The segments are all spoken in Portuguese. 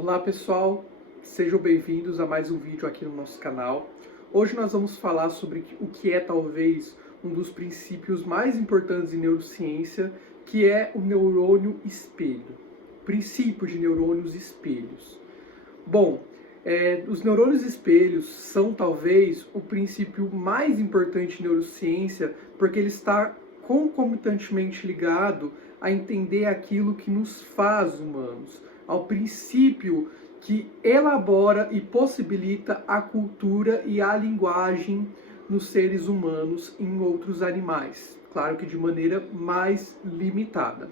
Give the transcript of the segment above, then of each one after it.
Olá pessoal, sejam bem-vindos a mais um vídeo aqui no nosso canal. Hoje nós vamos falar sobre o que é talvez um dos princípios mais importantes em neurociência, que é o neurônio espelho. Princípio de neurônios espelhos. Bom, os neurônios espelhos são talvez o princípio mais importante em neurociência, porque ele está concomitantemente ligado a entender aquilo que nos faz humanos, ao princípio que elabora e possibilita a cultura e a linguagem nos seres humanos e em outros animais. Claro que de maneira mais limitada.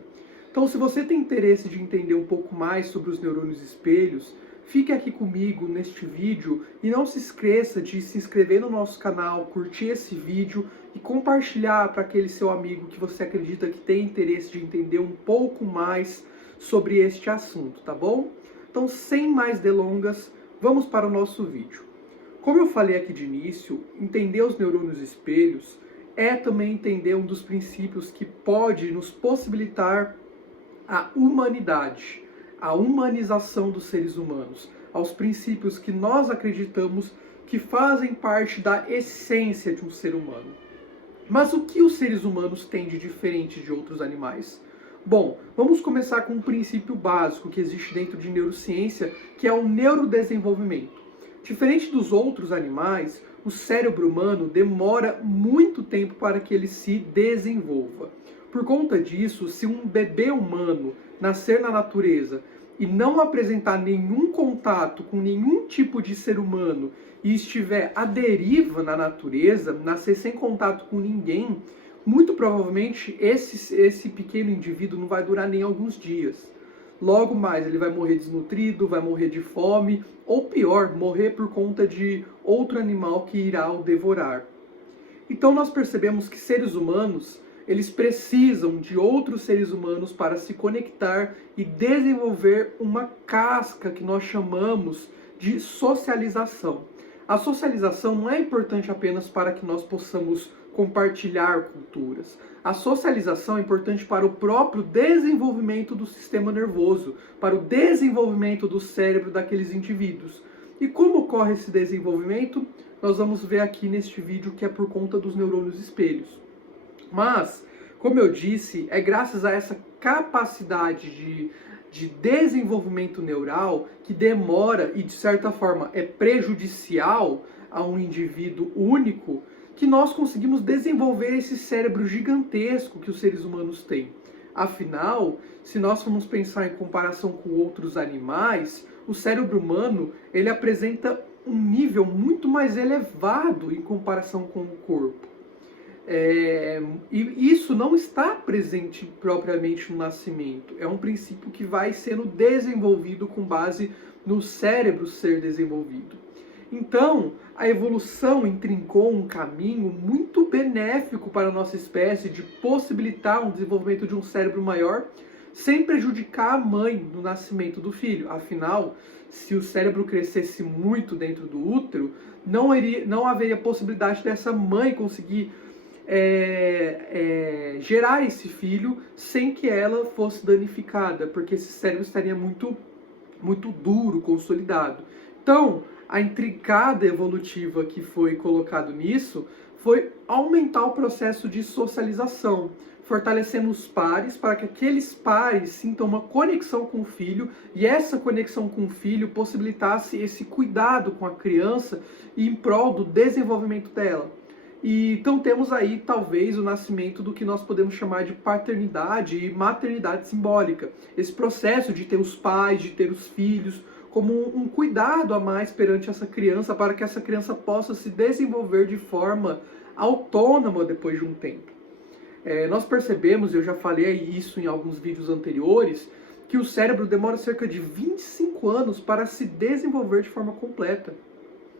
Então, se você tem interesse de entender um pouco mais sobre os neurônios espelhos, fique aqui comigo neste vídeo e não se esqueça de se inscrever no nosso canal, curtir esse vídeo e compartilhar para aquele seu amigo que você acredita que tem interesse de entender um pouco mais sobre este assunto, tá bom? Então, sem mais delongas, vamos para o nosso vídeo. Como eu falei aqui de início, entender os neurônios espelhos é também entender um dos princípios que pode nos possibilitar a humanidade, a humanização dos seres humanos, aos princípios que nós acreditamos que fazem parte da essência de um ser humano. Mas o que os seres humanos têm de diferente de outros animais? Bom, vamos começar com um princípio básico que existe dentro de neurociência, que é o neurodesenvolvimento. Diferente dos outros animais, o cérebro humano demora muito tempo para que ele se desenvolva. Por conta disso, se um bebê humano nascer na natureza e não apresentar nenhum contato com nenhum tipo de ser humano e estiver à deriva na natureza, nascer sem contato com ninguém, muito provavelmente esse pequeno indivíduo não vai durar nem alguns dias. Logo mais ele vai morrer desnutrido, vai morrer de fome, ou pior, morrer por conta de outro animal que irá o devorar. Então nós percebemos que seres humanos, eles precisam de outros seres humanos para se conectar e desenvolver uma casca que nós chamamos de socialização. A socialização não é importante apenas para que nós possamos compartilhar culturas. A socialização é importante para o próprio desenvolvimento do sistema nervoso, para o desenvolvimento do cérebro daqueles indivíduos. E como ocorre esse desenvolvimento? Nós vamos ver aqui neste vídeo, que é por conta dos neurônios espelhos. Mas, como eu disse, é graças a essa capacidade de desenvolvimento neural que demora e, de certa forma, é prejudicial a um indivíduo único, que nós conseguimos desenvolver esse cérebro gigantesco que os seres humanos têm. Afinal, se nós formos pensar em comparação com outros animais, o cérebro humano ele apresenta um nível muito mais elevado em comparação com o corpo. E isso não está presente propriamente no nascimento. É um princípio que vai sendo desenvolvido com base no cérebro ser desenvolvido. Então, a evolução intrincou um caminho muito benéfico para a nossa espécie de possibilitar um desenvolvimento de um cérebro maior sem prejudicar a mãe no nascimento do filho. Afinal, se o cérebro crescesse muito dentro do útero, não haveria possibilidade dessa mãe conseguir gerar esse filho sem que ela fosse danificada, porque esse cérebro estaria muito, muito duro, consolidado. Então, a intrincada evolutiva que foi colocado nisso foi aumentar o processo de socialização, fortalecendo os pares para que aqueles pares sintam uma conexão com o filho e essa conexão com o filho possibilitasse esse cuidado com a criança e em prol do desenvolvimento dela. E então temos aí talvez o nascimento do que nós podemos chamar de paternidade e maternidade simbólica. Esse processo de ter os pais, de ter os filhos, como um cuidado a mais perante essa criança, para que essa criança possa se desenvolver de forma autônoma depois de um tempo. Nós percebemos, eu já falei isso em alguns vídeos anteriores, que o cérebro demora cerca de 25 anos para se desenvolver de forma completa.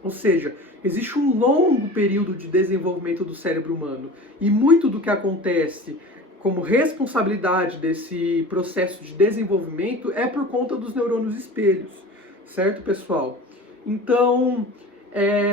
Ou seja, existe um longo período de desenvolvimento do cérebro humano. E muito do que acontece como responsabilidade desse processo de desenvolvimento é por conta dos neurônios espelhos. Certo, pessoal? Então,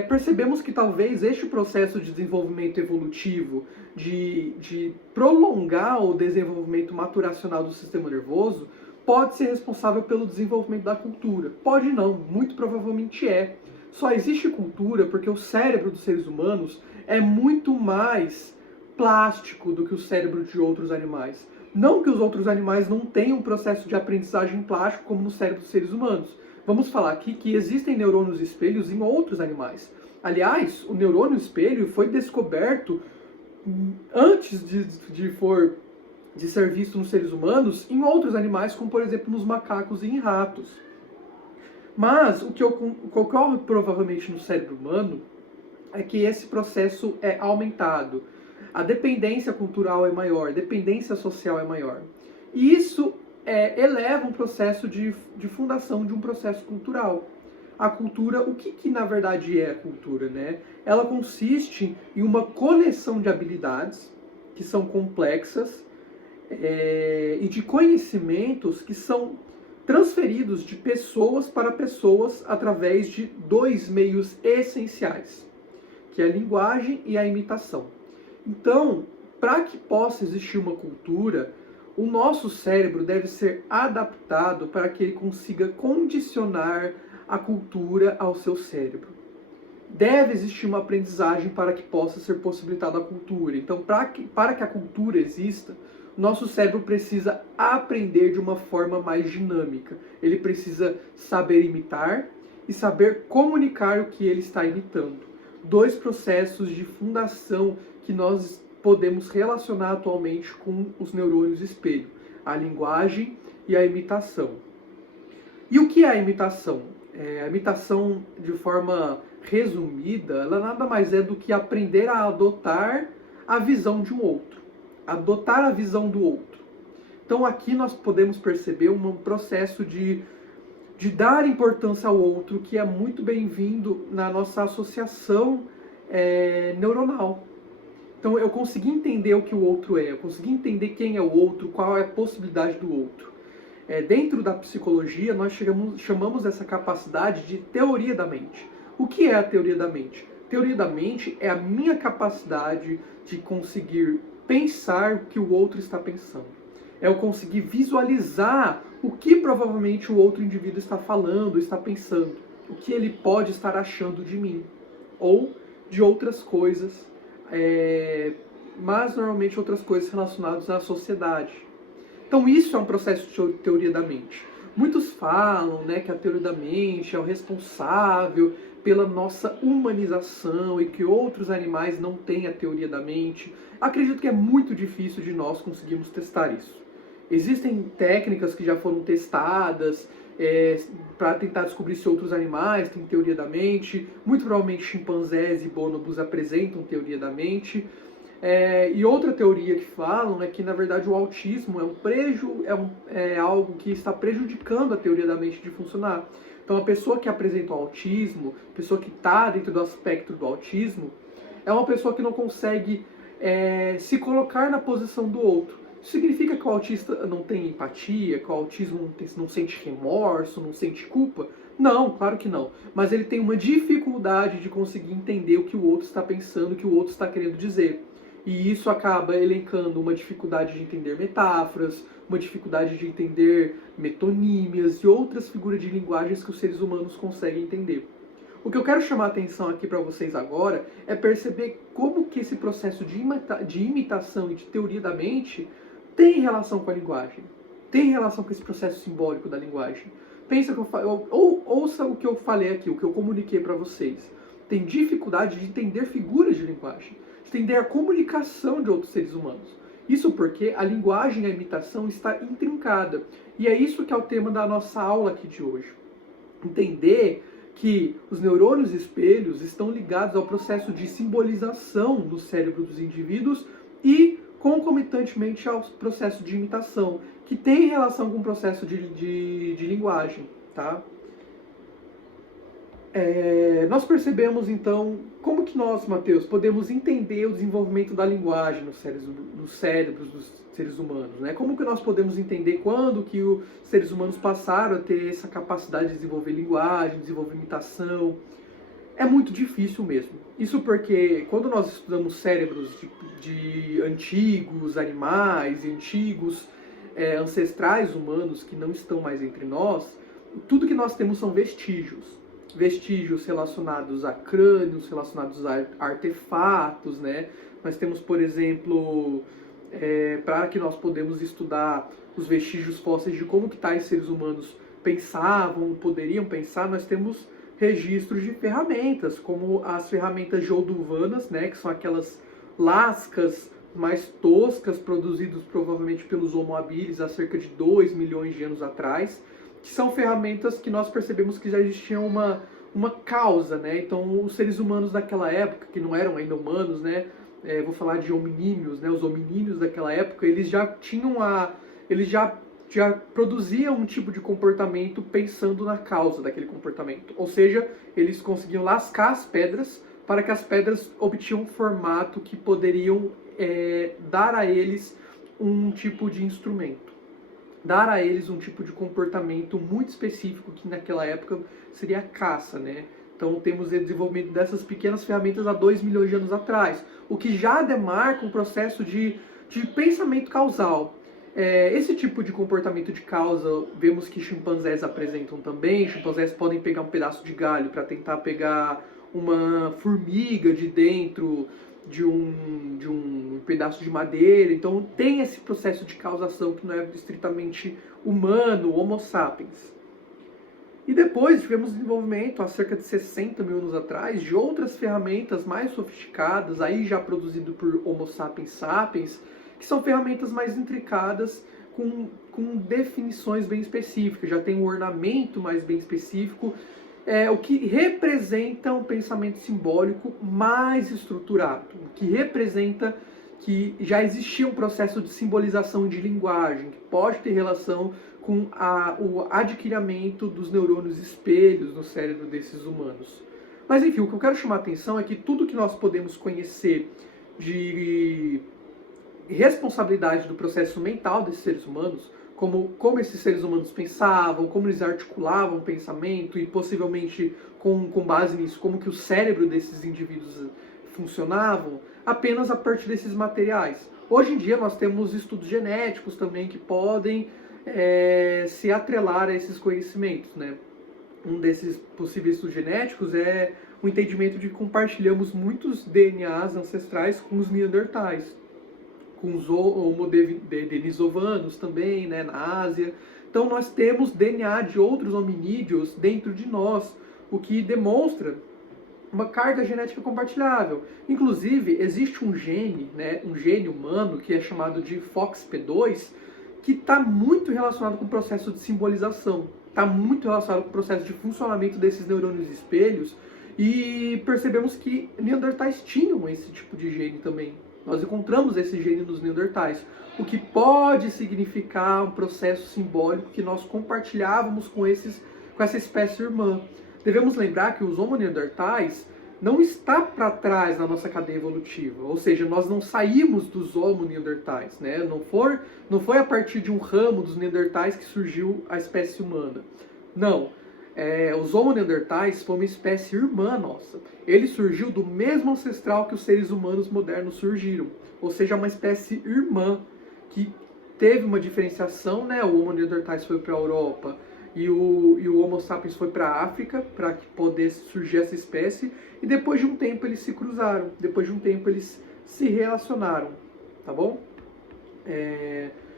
percebemos que talvez este processo de desenvolvimento evolutivo, de prolongar o desenvolvimento maturacional do sistema nervoso, pode ser responsável pelo desenvolvimento da cultura. Pode não, muito provavelmente é. Só existe cultura porque o cérebro dos seres humanos é muito mais plástico do que o cérebro de outros animais. Não que os outros animais não tenham um processo de aprendizagem plástico como no cérebro dos seres humanos. Vamos falar aqui que existem neurônios espelhos em outros animais. Aliás, o neurônio espelho foi descoberto antes de ser visto nos seres humanos em outros animais, como por exemplo nos macacos e em ratos. Mas o que ocorre provavelmente no cérebro humano é que esse processo é aumentado. A dependência cultural é maior, a dependência social é maior. E isso eleva um processo de fundação de um processo cultural. A cultura, o que na verdade é a cultura, né? Ela consiste em uma coleção de habilidades que são complexas e de conhecimentos que são transferidos de pessoas para pessoas através de dois meios essenciais, que é a linguagem e a imitação. Então, para que possa existir uma cultura, o nosso cérebro deve ser adaptado para que ele consiga condicionar a cultura ao seu cérebro. Deve existir uma aprendizagem para que possa ser possibilitada a cultura. Então, para que a cultura exista, nosso cérebro precisa aprender de uma forma mais dinâmica. Ele precisa saber imitar e saber comunicar o que ele está imitando. Dois processos de fundação que nós podemos relacionar atualmente com os neurônios espelho: a linguagem e a imitação. E o que é a imitação? A imitação, de forma resumida, ela nada mais é do que aprender a adotar a visão de um outro, adotar a visão do outro. Então aqui nós podemos perceber um processo de dar importância ao outro, que é muito bem-vindo na nossa associação neuronal. Então eu consegui entender o que o outro é, eu consegui entender quem é o outro, qual é a possibilidade do outro. Dentro da psicologia, nós chamamos essa capacidade de teoria da mente. O que é a teoria da mente? Teoria da mente é a minha capacidade de conseguir pensar o que o outro está pensando. É eu conseguir visualizar o que provavelmente o outro indivíduo está falando, está pensando, o que ele pode estar achando de mim, ou de outras coisas, mas normalmente outras coisas relacionadas à sociedade. Então isso é um processo de teoria da mente. Muitos falam, que a teoria da mente é o responsável pela nossa humanização e que outros animais não têm a teoria da mente. Acredito que é muito difícil de nós conseguirmos testar isso. Existem técnicas que já foram testadas para tentar descobrir se outros animais têm teoria da mente. Muito provavelmente chimpanzés e bonobos apresentam teoria da mente. E outra teoria que falam é que, na verdade, o autismo é algo que está prejudicando a teoria da mente de funcionar. Então, a pessoa que apresenta o autismo, a pessoa que está dentro do aspecto do autismo, é uma pessoa que não consegue se colocar na posição do outro. Isso significa que o autista não tem empatia, que o autismo não sente remorso, não sente culpa? Não, claro que não. Mas ele tem uma dificuldade de conseguir entender o que o outro está pensando, o que o outro está querendo dizer. E isso acaba elencando uma dificuldade de entender metáforas, uma dificuldade de entender metonímias e outras figuras de linguagens que os seres humanos conseguem entender. O que eu quero chamar a atenção aqui para vocês agora é perceber como que esse processo de imitação e de teoria da mente tem relação com a linguagem, tem relação com esse processo simbólico da linguagem. Ouça o que eu falei aqui, o que eu comuniquei para vocês. Tem dificuldade de entender figuras de linguagem, de entender a comunicação de outros seres humanos. Isso porque a linguagem e a imitação está intrincada. E é isso que é o tema da nossa aula aqui de hoje. Entender que os neurônios espelhos estão ligados ao processo de simbolização no cérebro dos indivíduos e concomitantemente ao processo de imitação, que tem relação com o processo de linguagem, tá? Nós percebemos, então, como que nós, Mateus, podemos entender o desenvolvimento da linguagem nos cérebros dos seres humanos, né? Como que nós podemos entender quando que os seres humanos passaram a ter essa capacidade de desenvolver linguagem, desenvolver imitação? É muito difícil mesmo. Isso porque quando nós estudamos cérebros de antigos animais, antigos ancestrais humanos que não estão mais entre nós, tudo que nós temos são vestígios. Vestígios relacionados a crânios, relacionados a artefatos, né? Nós temos, por exemplo, para que nós podemos estudar os vestígios fósseis de como que tais seres humanos pensavam, poderiam pensar, nós temos registros de ferramentas, como as ferramentas jolduvanas, né, que são aquelas lascas mais toscas produzidas provavelmente pelos Homo habilis há cerca de 2 milhões de anos atrás, que são ferramentas que nós percebemos que já existia uma causa, né? Então, os seres humanos daquela época, que não eram ainda humanos, né? Vou falar de hominíneos, né? Os hominíneos daquela época, eles já tinham eles já produziam um tipo de comportamento pensando na causa daquele comportamento. Ou seja, eles conseguiam lascar as pedras para que as pedras obtinham um formato que poderiam dar a eles um tipo de instrumento. Dar a eles um tipo de comportamento muito específico que naquela época seria a caça, né? Então temos o desenvolvimento dessas pequenas ferramentas há 2 milhões de anos atrás, o que já demarca um processo de pensamento causal. Esse tipo de comportamento de causa, vemos que chimpanzés apresentam também. Chimpanzés podem pegar um pedaço de galho para tentar pegar uma formiga de dentro de um pedaço de madeira. Então tem esse processo de causação que não é estritamente humano, Homo sapiens. E depois tivemos desenvolvimento, há cerca de 60 mil anos atrás, de outras ferramentas mais sofisticadas, aí já produzido por Homo sapiens sapiens, que são ferramentas mais intricadas, com definições bem específicas, já tem um ornamento mais bem específico, o que representa um pensamento simbólico mais estruturado, o que representa que já existia um processo de simbolização de linguagem, que pode ter relação com o adquirimento dos neurônios espelhos no cérebro desses humanos. Mas enfim, o que eu quero chamar a atenção é que tudo que nós podemos conhecer de responsabilidade do processo mental desses seres humanos, como esses seres humanos pensavam, como eles articulavam o pensamento e possivelmente com base nisso, como que o cérebro desses indivíduos funcionavam, apenas a partir desses materiais. Hoje em dia nós temos estudos genéticos também que podem se atrelar a esses conhecimentos, né? Um desses possíveis estudos genéticos é o entendimento de que compartilhamos muitos DNAs ancestrais com os neandertais, com os Homo denisovanos também, né, na Ásia. Então nós temos DNA de outros hominídeos dentro de nós, o que demonstra uma carga genética compartilhável. Inclusive, existe um gene, né, um gene humano que é chamado de FOXP2, que está muito relacionado com o processo de simbolização, está muito relacionado com o processo de funcionamento desses neurônios espelhos, e percebemos que neandertais tinham esse tipo de gene também. Nós encontramos esse gene nos neandertais, o que pode significar um processo simbólico que nós compartilhávamos com essa espécie irmã. Devemos lembrar que os Homo neandertais não está para trás na nossa cadeia evolutiva, ou seja, nós não saímos dos Homo neandertais, né? Não foi a partir de um ramo dos neandertais que surgiu a espécie humana. Não. Os Homo neandertais foi uma espécie irmã nossa. Ele surgiu do mesmo ancestral que os seres humanos modernos surgiram, ou seja, uma espécie irmã que teve uma diferenciação, né? O Homo neandertais foi para a Europa e o Homo sapiens foi para a África para que pudesse surgir essa espécie, e depois de um tempo eles se cruzaram, depois de um tempo eles se relacionaram, tá bom?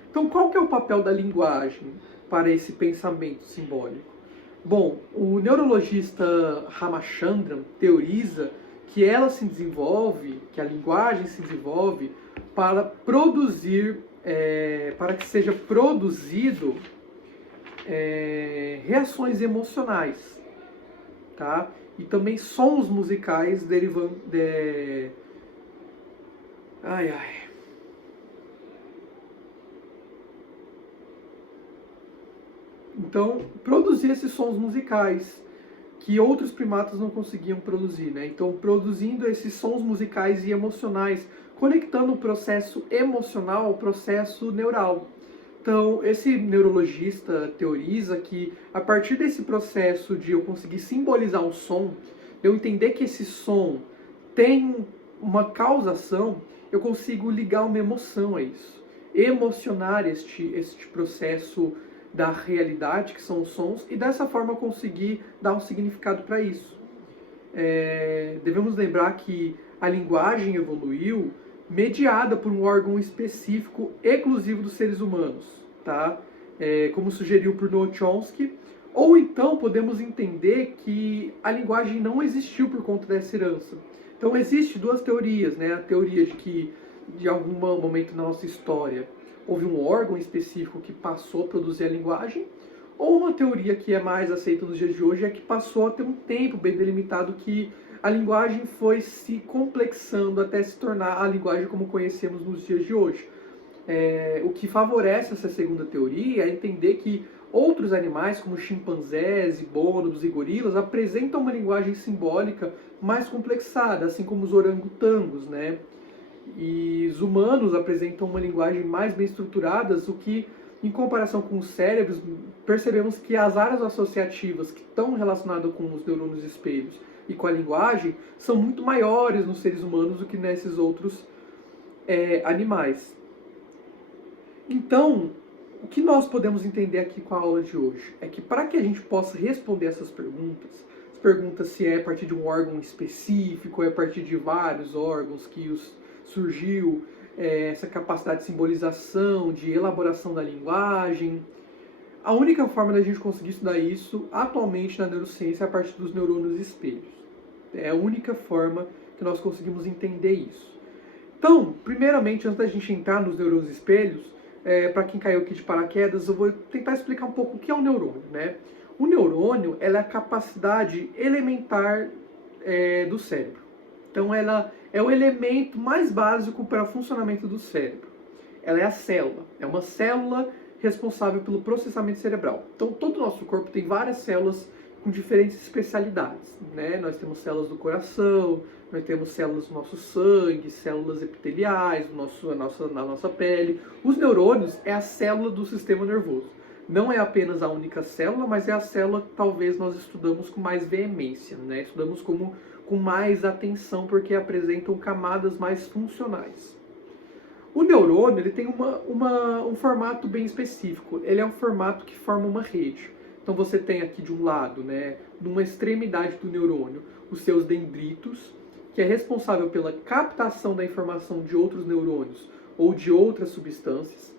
Então qual que é o papel da linguagem para esse pensamento simbólico? Bom, o neurologista Ramachandran teoriza que ela se desenvolve, que a linguagem se desenvolve para produzir, para que seja produzido reações emocionais, tá? E também sons musicais derivando Então, produzir esses sons musicais que outros primatas não conseguiam produzir, né? Então, produzindo esses sons musicais e emocionais, conectando o processo emocional ao processo neural. Então, esse neurologista teoriza que, a partir desse processo de eu conseguir simbolizar um som, eu entender que esse som tem uma causação, eu consigo ligar uma emoção a isso. emocionar este processo da realidade, que são os sons, e dessa forma conseguir dar um significado para isso. Devemos lembrar que a linguagem evoluiu mediada por um órgão específico exclusivo dos seres humanos, tá? Como sugeriu por Noam Chomsky. Ou então podemos entender que a linguagem não existiu por conta dessa herança. Então existem duas teorias, né? A teoria de que de algum momento na nossa história houve um órgão específico que passou a produzir a linguagem, ou uma teoria que é mais aceita nos dias de hoje é que passou a ter um tempo bem delimitado que a linguagem foi se complexando até se tornar a linguagem como conhecemos nos dias de hoje. O que favorece essa segunda teoria é entender que outros animais, como chimpanzés, bonobos e gorilas, apresentam uma linguagem simbólica mais complexada, assim como os orangotangos, né? E os humanos apresentam uma linguagem mais bem estruturada, o que, em comparação com os cérebros, percebemos que as áreas associativas que estão relacionadas com os neurônios espelhos e com a linguagem são muito maiores nos seres humanos do que nesses outros animais. Então, o que nós podemos entender aqui com a aula de hoje é que para que a gente possa responder essas perguntas se é a partir de um órgão específico, ou é a partir de vários órgãos que surgiu essa capacidade de simbolização, de elaboração da linguagem, a única forma da gente conseguir estudar isso atualmente na neurociência é a partir dos neurônios espelhos. É a única forma que nós conseguimos entender isso. Então, primeiramente, antes da gente entrar nos neurônios espelhos, para quem caiu aqui de paraquedas, eu vou tentar explicar um pouco o que é um neurônio, né? O neurônio ela é a capacidade elementar do cérebro. Então, ela é o elemento mais básico para o funcionamento do cérebro. Ela é a célula. É uma célula responsável pelo processamento cerebral. Então, todo o nosso corpo tem várias células com diferentes especialidades, né? Nós temos células do coração, nós temos células do nosso sangue, células epiteliais, na nossa pele. Os neurônios é a célula do sistema nervoso. Não é apenas a única célula, mas é a célula que talvez nós estudamos com mais veemência, né? Estudamos com mais atenção porque apresentam camadas mais funcionais. O neurônio ele tem um formato bem específico. Ele é um formato que forma uma rede. Então você tem aqui de um lado, né, numa extremidade do neurônio, os seus dendritos, que é responsável pela captação da informação de outros neurônios ou de outras substâncias.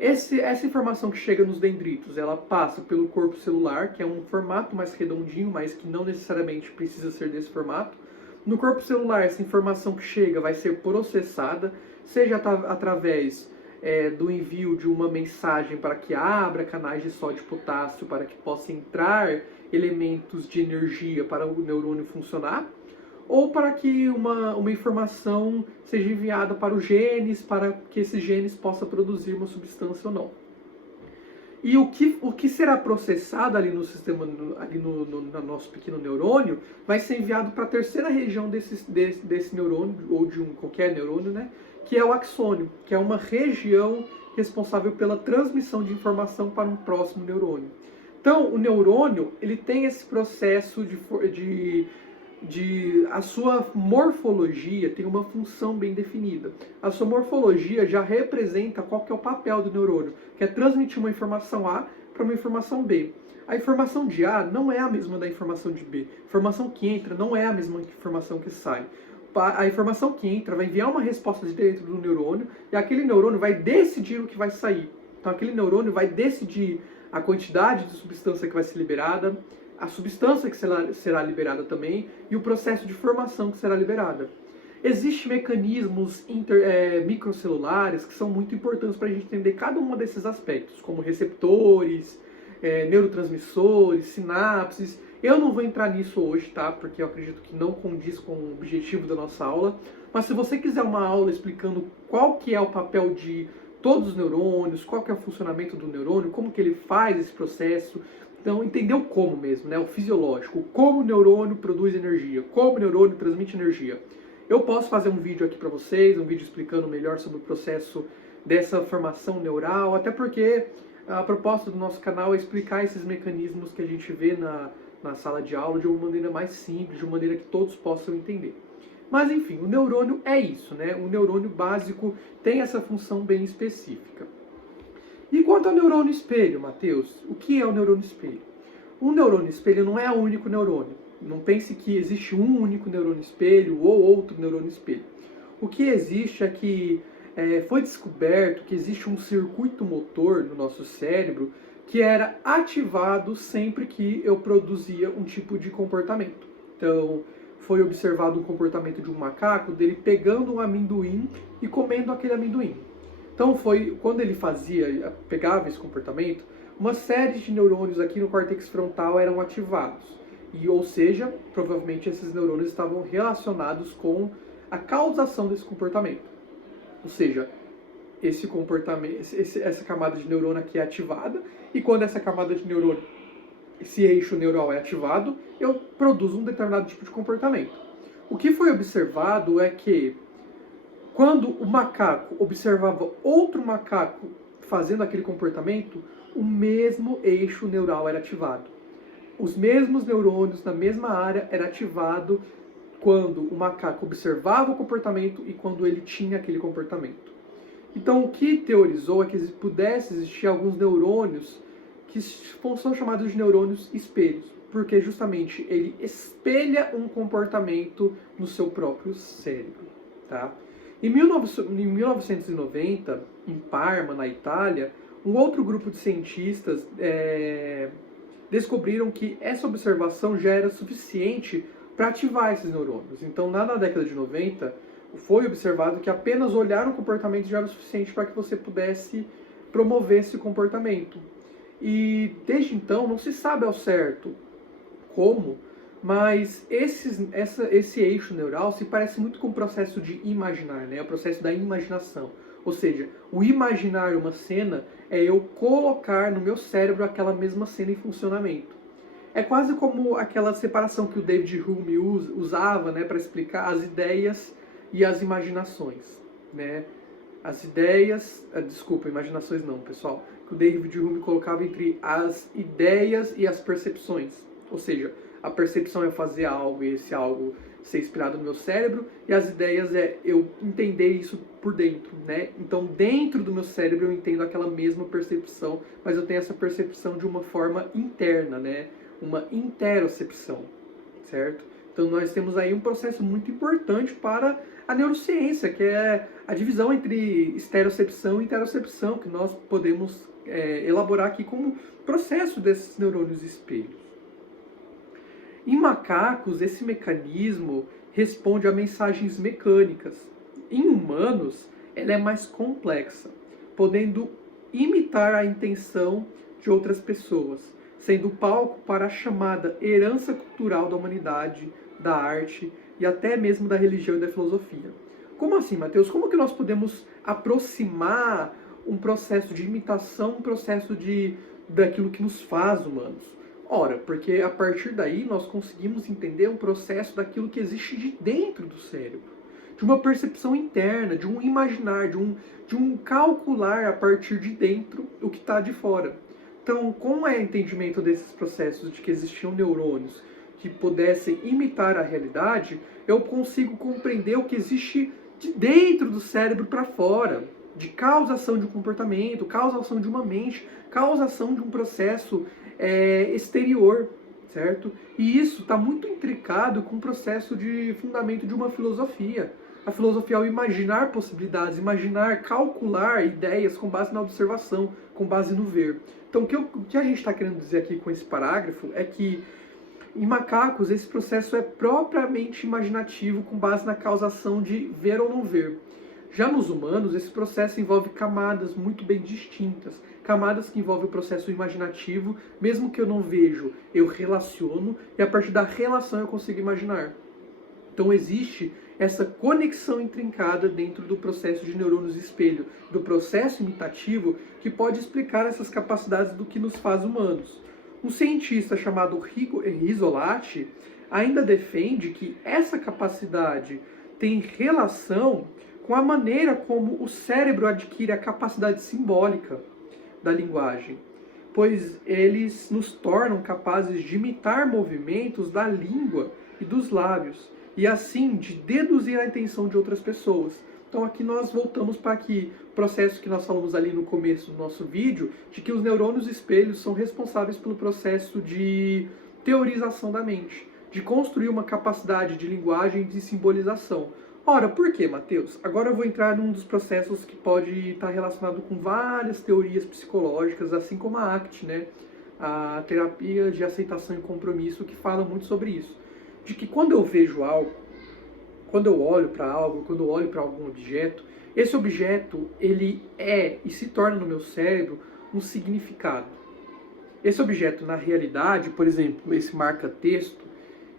Essa informação que chega nos dendritos, ela passa pelo corpo celular, que é um formato mais redondinho, mas que não necessariamente precisa ser desse formato. No corpo celular, essa informação que chega vai ser processada, seja através do envio de uma mensagem para que abra canais de sódio e potássio para que possa entrar elementos de energia para o neurônio funcionar, ou para que uma informação seja enviada para os genes, para que esses genes possam produzir uma substância ou não. E o que será processado ali no sistema, no nosso pequeno neurônio, vai ser enviado para a terceira região desse neurônio, ou de qualquer neurônio, né? Que é o axônio, que é uma região responsável pela transmissão de informação para um próximo neurônio. Então, o neurônio ele tem esse processo a sua morfologia tem uma função bem definida. A sua morfologia já representa qual que é o papel do neurônio, que é transmitir uma informação A para uma informação B. A informação de A não é a mesma da informação de B. A informação que entra não é a mesma informação que sai. A informação que entra vai enviar uma resposta de dentro do neurônio e aquele neurônio vai decidir o que vai sair. Então aquele neurônio vai decidir a quantidade de substância que vai ser liberada, a substância que será liberada também e o processo de formação que será liberada. Existem mecanismos microcelulares que são muito importantes para a gente entender cada um desses aspectos, como receptores, neurotransmissores, sinapses. Eu não vou entrar nisso hoje, tá? Porque eu acredito que não condiz com o objetivo da nossa aula. Mas se você quiser uma aula explicando qual que é o papel de todos os neurônios, qual que é o funcionamento do neurônio, como que ele faz esse processo, então entender o como mesmo, né? O fisiológico, como o neurônio produz energia, como o neurônio transmite energia. Eu posso fazer um vídeo aqui para vocês, um vídeo explicando melhor sobre o processo dessa formação neural, até porque a proposta do nosso canal é explicar esses mecanismos que a gente vê na sala de aula de uma maneira mais simples, de uma maneira que todos possam entender. Mas enfim, o neurônio é isso, né? O neurônio básico tem essa função bem específica. E quanto ao neurônio espelho, Matheus, o que é o neurônio espelho? O neurônio espelho não é o único neurônio. Não pense que existe um único neurônio espelho ou outro neurônio espelho. O que existe é que foi descoberto que existe um circuito motor no nosso cérebro que era ativado sempre que eu produzia um tipo de comportamento. Então, foi observado um comportamento de um macaco dele pegando um amendoim e comendo aquele amendoim. Então, foi quando ele pegava esse comportamento, uma série de neurônios aqui no córtex frontal eram ativados. Ou seja, provavelmente esses neurônios estavam relacionados com a causação desse comportamento. Ou seja, esse comportamento, essa camada de neurônio aqui é ativada, e quando essa camada de neurônio, esse eixo neural é ativado, eu produzo um determinado tipo de comportamento. O que foi observado é que quando o macaco observava outro macaco fazendo aquele comportamento, o mesmo eixo neural era ativado. Os mesmos neurônios na mesma área era ativado quando o macaco observava o comportamento e quando ele tinha aquele comportamento. Então, o que teorizou é que pudesse existir alguns neurônios que são chamados de neurônios espelhos, porque justamente ele espelha um comportamento no seu próprio cérebro. Tá? Em 1990, em Parma, na Itália, um outro grupo de cientistas descobriram que essa observação já era suficiente para ativar esses neurônios. Então, na década de 90, foi observado que apenas olhar um comportamento já era o suficiente para que você pudesse promover esse comportamento. E desde então não se sabe ao certo como, mas esse eixo neural se parece muito com o processo de imaginar, né? O processo da imaginação. Ou seja, o imaginar uma cena é eu colocar no meu cérebro aquela mesma cena em funcionamento. É quase como aquela separação que o David Hume usava, né, para explicar as ideias e as imaginações, né? As ideias, desculpa, imaginações não, pessoal, que o David Hume colocava entre as ideias e as percepções. Ou seja, a percepção é fazer algo e esse algo ser inspirado no meu cérebro, e as ideias é eu entender isso por dentro, né? Então, dentro do meu cérebro eu entendo aquela mesma percepção, mas eu tenho essa percepção de uma forma interna, né? Uma interocepção, certo? Então, nós temos aí um processo muito importante para a neurociência, que é a divisão entre estereocepção e interocepção, que nós podemos elaborar aqui como processo desses neurônios espelhos. Em macacos, esse mecanismo responde a mensagens mecânicas. Em humanos, ela é mais complexa, podendo imitar a intenção de outras pessoas, sendo palco para a chamada herança cultural da humanidade, da arte e até mesmo da religião e da filosofia. Como assim, Matheus? Como que nós podemos aproximar um processo de imitação, um processo daquilo que nos faz humanos? Ora, porque a partir daí nós conseguimos entender um processo daquilo que existe de dentro do cérebro, de uma percepção interna, de um imaginar, de um calcular a partir de dentro o que está de fora. Então, com o entendimento desses processos de que existiam neurônios que pudessem imitar a realidade, eu consigo compreender o que existe de dentro do cérebro para fora, de causação de um comportamento, causação de uma mente, causação de um processo exterior, certo? E isso está muito intricado com o processo de fundamento de uma filosofia. A filosofia é o imaginar possibilidades, imaginar, calcular ideias com base na observação, com base no ver. Então, o que a gente está querendo dizer aqui com esse parágrafo é que em macacos esse processo é propriamente imaginativo com base na causação de ver ou não ver. Já nos humanos, esse processo envolve camadas muito bem distintas, camadas que envolvem o processo imaginativo, mesmo que eu não vejo, eu relaciono, e a partir da relação eu consigo imaginar. Então existe essa conexão intrincada dentro do processo de neurônios espelho, do processo imitativo, que pode explicar essas capacidades do que nos faz humanos. Um cientista chamado Rizzolatti ainda defende que essa capacidade tem relação com a maneira como o cérebro adquire a capacidade simbólica da linguagem, pois eles nos tornam capazes de imitar movimentos da língua e dos lábios. e assim de deduzir a intenção de outras pessoas. Então aqui nós voltamos para aquele processo que nós falamos ali no começo do nosso vídeo, de que os neurônios espelhos são responsáveis pelo processo de teorização da mente, de construir uma capacidade de linguagem e de simbolização. Ora, por que, Matheus? Agora eu vou entrar num dos processos que pode estar relacionado com várias teorias psicológicas, assim como a ACT, né? A terapia de aceitação e compromisso, que fala muito sobre isso. De que quando eu vejo algo, quando eu olho para algo, quando eu olho para algum objeto, esse objeto, ele é e se torna no meu cérebro um significado. Esse objeto, na realidade, por exemplo, esse marca-texto,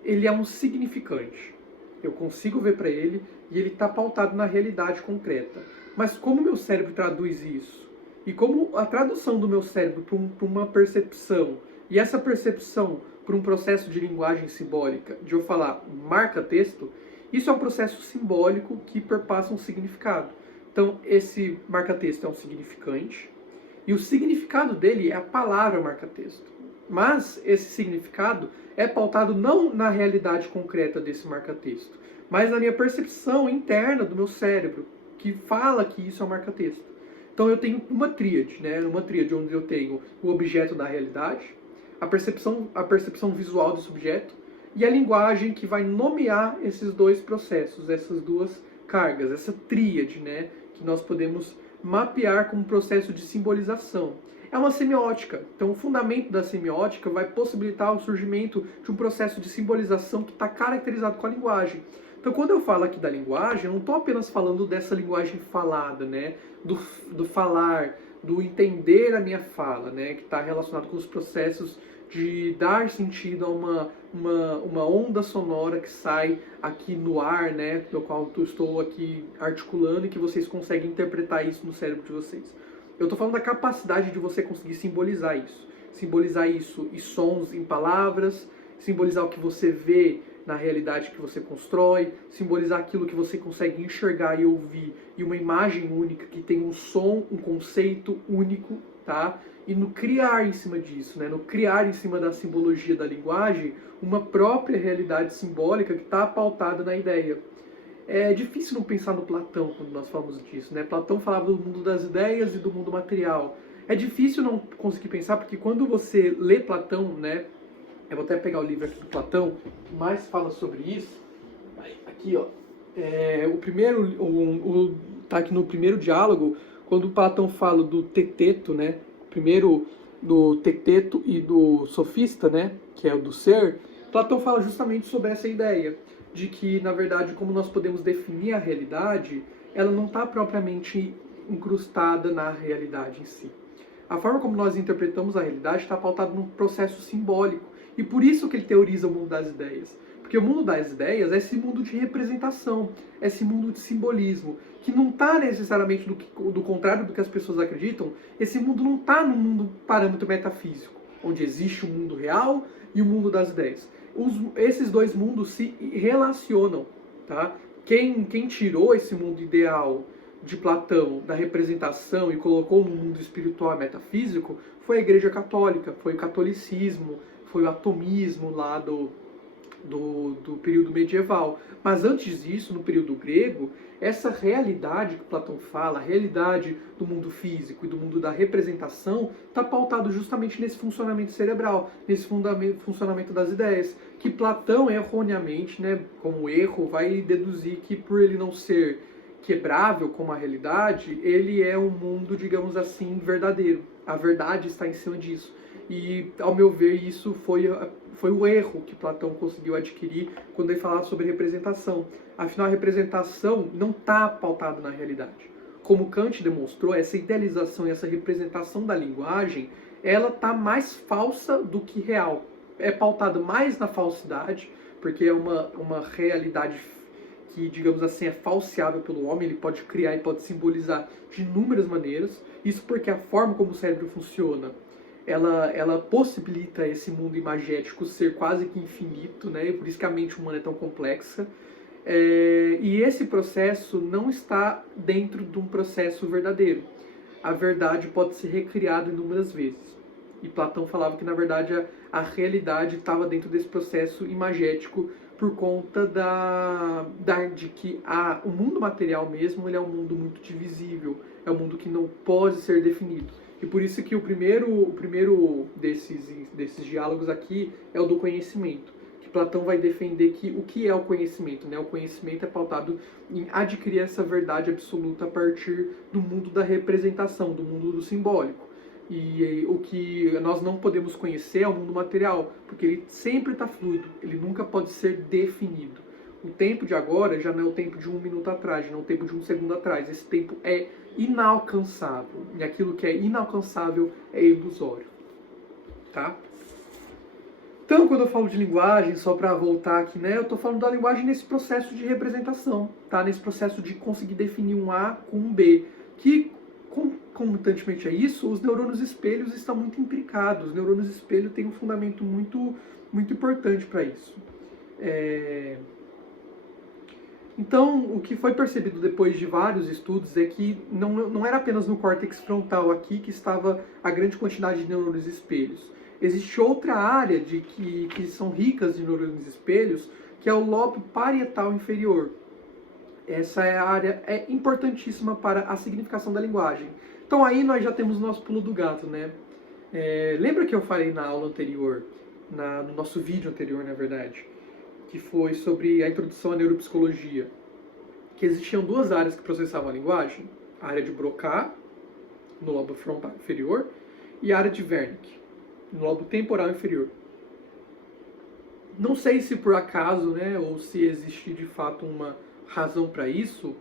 ele é um significante. Eu consigo ver para ele e ele está pautado na realidade concreta. Mas como o meu cérebro traduz isso? E como a tradução do meu cérebro para uma percepção, e essa percepção para um processo de linguagem simbólica, de eu falar marca-texto, isso é um processo simbólico que perpassa um significado. Então, esse marca-texto é um significante, e o significado dele é a palavra marca-texto. Mas esse significado é pautado não na realidade concreta desse marca-texto, mas na minha percepção interna do meu cérebro, que fala que isso é um marca-texto. Então eu tenho uma tríade, né? Uma tríade onde eu tenho o objeto da realidade, a percepção visual desse objeto e a linguagem que vai nomear esses dois processos, essas duas cargas, essa tríade, né? Que nós podemos mapear como processo de simbolização. É uma semiótica. Então, o fundamento da semiótica vai possibilitar o surgimento de um processo de simbolização que está caracterizado com a linguagem. Então, quando eu falo aqui da linguagem, eu não estou apenas falando dessa linguagem falada, né? Do falar, do entender a minha fala, né? Que está relacionado com os processos de dar sentido a uma onda sonora que sai aqui no ar, né? No qual eu estou aqui articulando e que vocês conseguem interpretar isso no cérebro de vocês. Eu estou falando da capacidade de você conseguir simbolizar isso. Simbolizar isso em sons, em palavras, simbolizar o que você vê na realidade que você constrói, simbolizar aquilo que você consegue enxergar e ouvir e uma imagem única que tem um som, um conceito único, tá? E no criar em cima disso, né? No criar em cima da simbologia da linguagem, uma própria realidade simbólica que está pautada na ideia. É difícil não pensar no Platão quando nós falamos disso, né? Platão falava do mundo das ideias e do mundo material. É difícil não conseguir pensar, porque quando você lê Platão, né? Eu vou até pegar o livro aqui do Platão, que mais fala sobre isso. Aqui, ó. Tá aqui no primeiro diálogo, quando o Platão fala do teteto, né? Primeiro do teteto e do sofista, né? Que é o do ser. Platão fala justamente sobre essa ideia de que, na verdade, como nós podemos definir a realidade, ela não está propriamente incrustada na realidade em si. A forma como nós interpretamos a realidade está pautada num processo simbólico. E por isso que ele teoriza o mundo das ideias. Porque o mundo das ideias é esse mundo de representação, é esse mundo de simbolismo, que não está necessariamente do contrário do que as pessoas acreditam. Esse mundo não está no mundo parâmetro metafísico, onde existe o mundo real e o mundo das ideias. Esses dois mundos se relacionam, tá? Quem tirou esse mundo ideal de Platão da representação e colocou no mundo espiritual e metafísico foi a Igreja Católica, foi o catolicismo, foi o atomismo lá do período medieval. Mas antes disso, no período grego, essa realidade que Platão fala, a realidade do mundo físico e do mundo da representação, está pautado justamente nesse funcionamento cerebral, nesse funcionamento das ideias, que Platão, erroneamente, né, como erro, vai deduzir que por ele não ser quebrável como a realidade, ele é um mundo, digamos assim, verdadeiro. A verdade está em cima disso. E, ao meu ver, isso foi o erro que Platão conseguiu adquirir quando ele falava sobre representação. Afinal, a representação não está pautada na realidade. Como Kant demonstrou, essa idealização e essa representação da linguagem, ela está mais falsa do que real. É pautada mais na falsidade, porque é uma realidade que, digamos assim, é falseável pelo homem, ele pode criar e pode simbolizar de inúmeras maneiras. Isso porque a forma como o cérebro funciona, ela possibilita esse mundo imagético ser quase que infinito, né? E por isso que a mente humana é tão complexa. E esse processo não está dentro de um processo verdadeiro. A verdade pode ser recriada inúmeras vezes. E Platão falava que, na verdade, a realidade estava dentro desse processo imagético por conta de que o mundo material mesmo ele é um mundo muito divisível, é um mundo que não pode ser definido. E por isso que o primeiro desses diálogos aqui é o do conhecimento. Que Platão vai defender que o que é o conhecimento, né? O conhecimento é pautado em adquirir essa verdade absoluta a partir do mundo da representação, do mundo do simbólico. E o que nós não podemos conhecer é o mundo material, porque ele sempre está fluido, ele nunca pode ser definido. O tempo de agora já não é o tempo de 1 minuto atrás, já não é o tempo de 1 segundo atrás. Esse tempo é inalcançável. E aquilo que é inalcançável é ilusório. Tá? Então, quando eu falo de linguagem, só para voltar aqui, né, eu estou falando da linguagem nesse processo de representação, tá? Nesse processo de conseguir definir um A com um B, que concomitantemente a isso, os neurônios espelhos estão muito imbricados. Os neurônios espelho têm um fundamento muito, muito importante para isso. Então, o que foi percebido depois de vários estudos é que não era apenas no córtex frontal aqui que estava a grande quantidade de neurônios espelhos. Existe outra área que são ricas de neurônios espelhos, que é o lobo parietal inferior. Essa área é importantíssima para a significação da linguagem. Então aí nós já temos o nosso pulo do gato, né? Lembra que eu falei na aula anterior, no nosso vídeo anterior, na verdade, que foi sobre a introdução à neuropsicologia, que existiam duas áreas que processavam a linguagem, a área de Broca, no lobo frontal inferior, e a área de Wernicke, no lobo temporal inferior. Não sei se por acaso, né, ou se existe de fato uma razão para isso,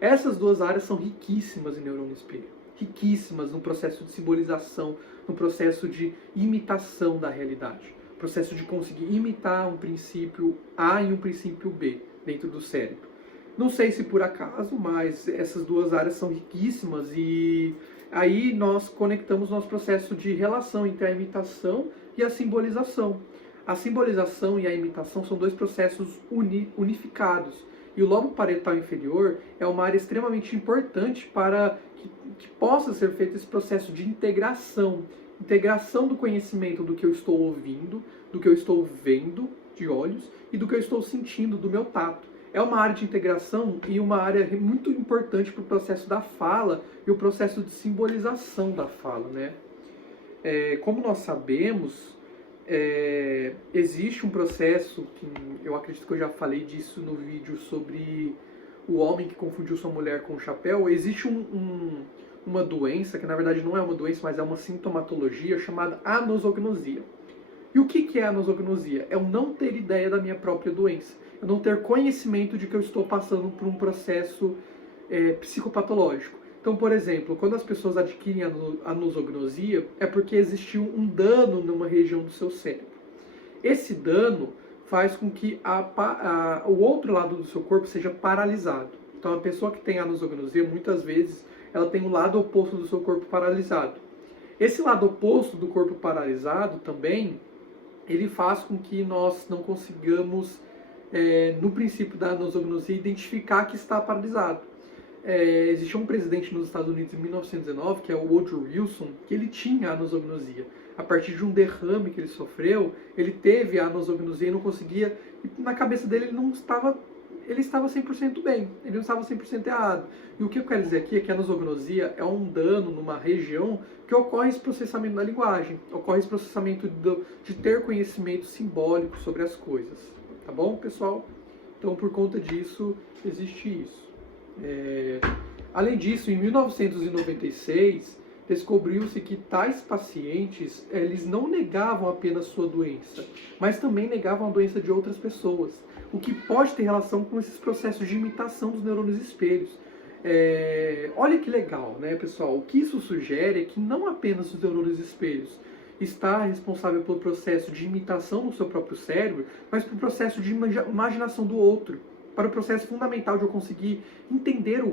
essas duas áreas são riquíssimas em neurônio espelho, riquíssimas no processo de simbolização, no processo de imitação da realidade, processo de conseguir imitar um princípio A e um princípio B dentro do cérebro. Não sei se por acaso, mas essas duas áreas são riquíssimas e aí nós conectamos nosso processo de relação entre a imitação e a simbolização. A simbolização e a imitação são dois processos unificados. E o lobo parietal inferior é uma área extremamente importante para que possa ser feito esse processo de integração do conhecimento do que eu estou ouvindo, do que eu estou vendo de olhos e do que eu estou sentindo do meu tato. É uma área de integração e uma área muito importante para o processo da fala e o processo de simbolização da fala, né? Como nós sabemos, existe um processo, que eu acredito que eu já falei disso no vídeo sobre o homem que confundiu sua mulher com o chapéu. Existe uma doença, que na verdade não é uma doença, mas é uma sintomatologia chamada anosognosia. E o que é a anosognosia? É o não ter ideia da minha própria doença. Eu não ter conhecimento de que eu estou passando por um processo psicopatológico. Então, por exemplo, quando as pessoas adquirem a nosognosia, é porque existiu um dano numa região do seu cérebro. Esse dano faz com que o outro lado do seu corpo seja paralisado. Então, a pessoa que tem a nosognosia, muitas vezes, ela tem o lado oposto do seu corpo paralisado. Esse lado oposto do corpo paralisado também, ele faz com que nós não consigamos, no princípio da nosognosia, identificar que está paralisado. Existia um presidente nos Estados Unidos em 1919, que é o Woodrow Wilson, que ele tinha a anosognosia. A partir de um derrame que ele sofreu, ele teve a anosognosia e não conseguia... E na cabeça dele ele estava 100% bem, ele não estava 100% errado. E o que eu quero dizer aqui é que a anosognosia é um dano numa região que ocorre esse processamento da linguagem, ocorre esse processamento de ter conhecimento simbólico sobre as coisas. Tá bom, pessoal? Então, por conta disso, existe isso. Além disso, em 1996, descobriu-se que tais pacientes, eles não negavam apenas sua doença, mas também negavam a doença de outras pessoas, o que pode ter relação com esses processos de imitação dos neurônios espelhos. Olha que legal, né, pessoal? O que isso sugere é que não apenas os neurônios espelhos está responsável pelo processo de imitação no seu próprio cérebro, mas pelo processo de imaginação do outro, para o processo fundamental de eu conseguir entender o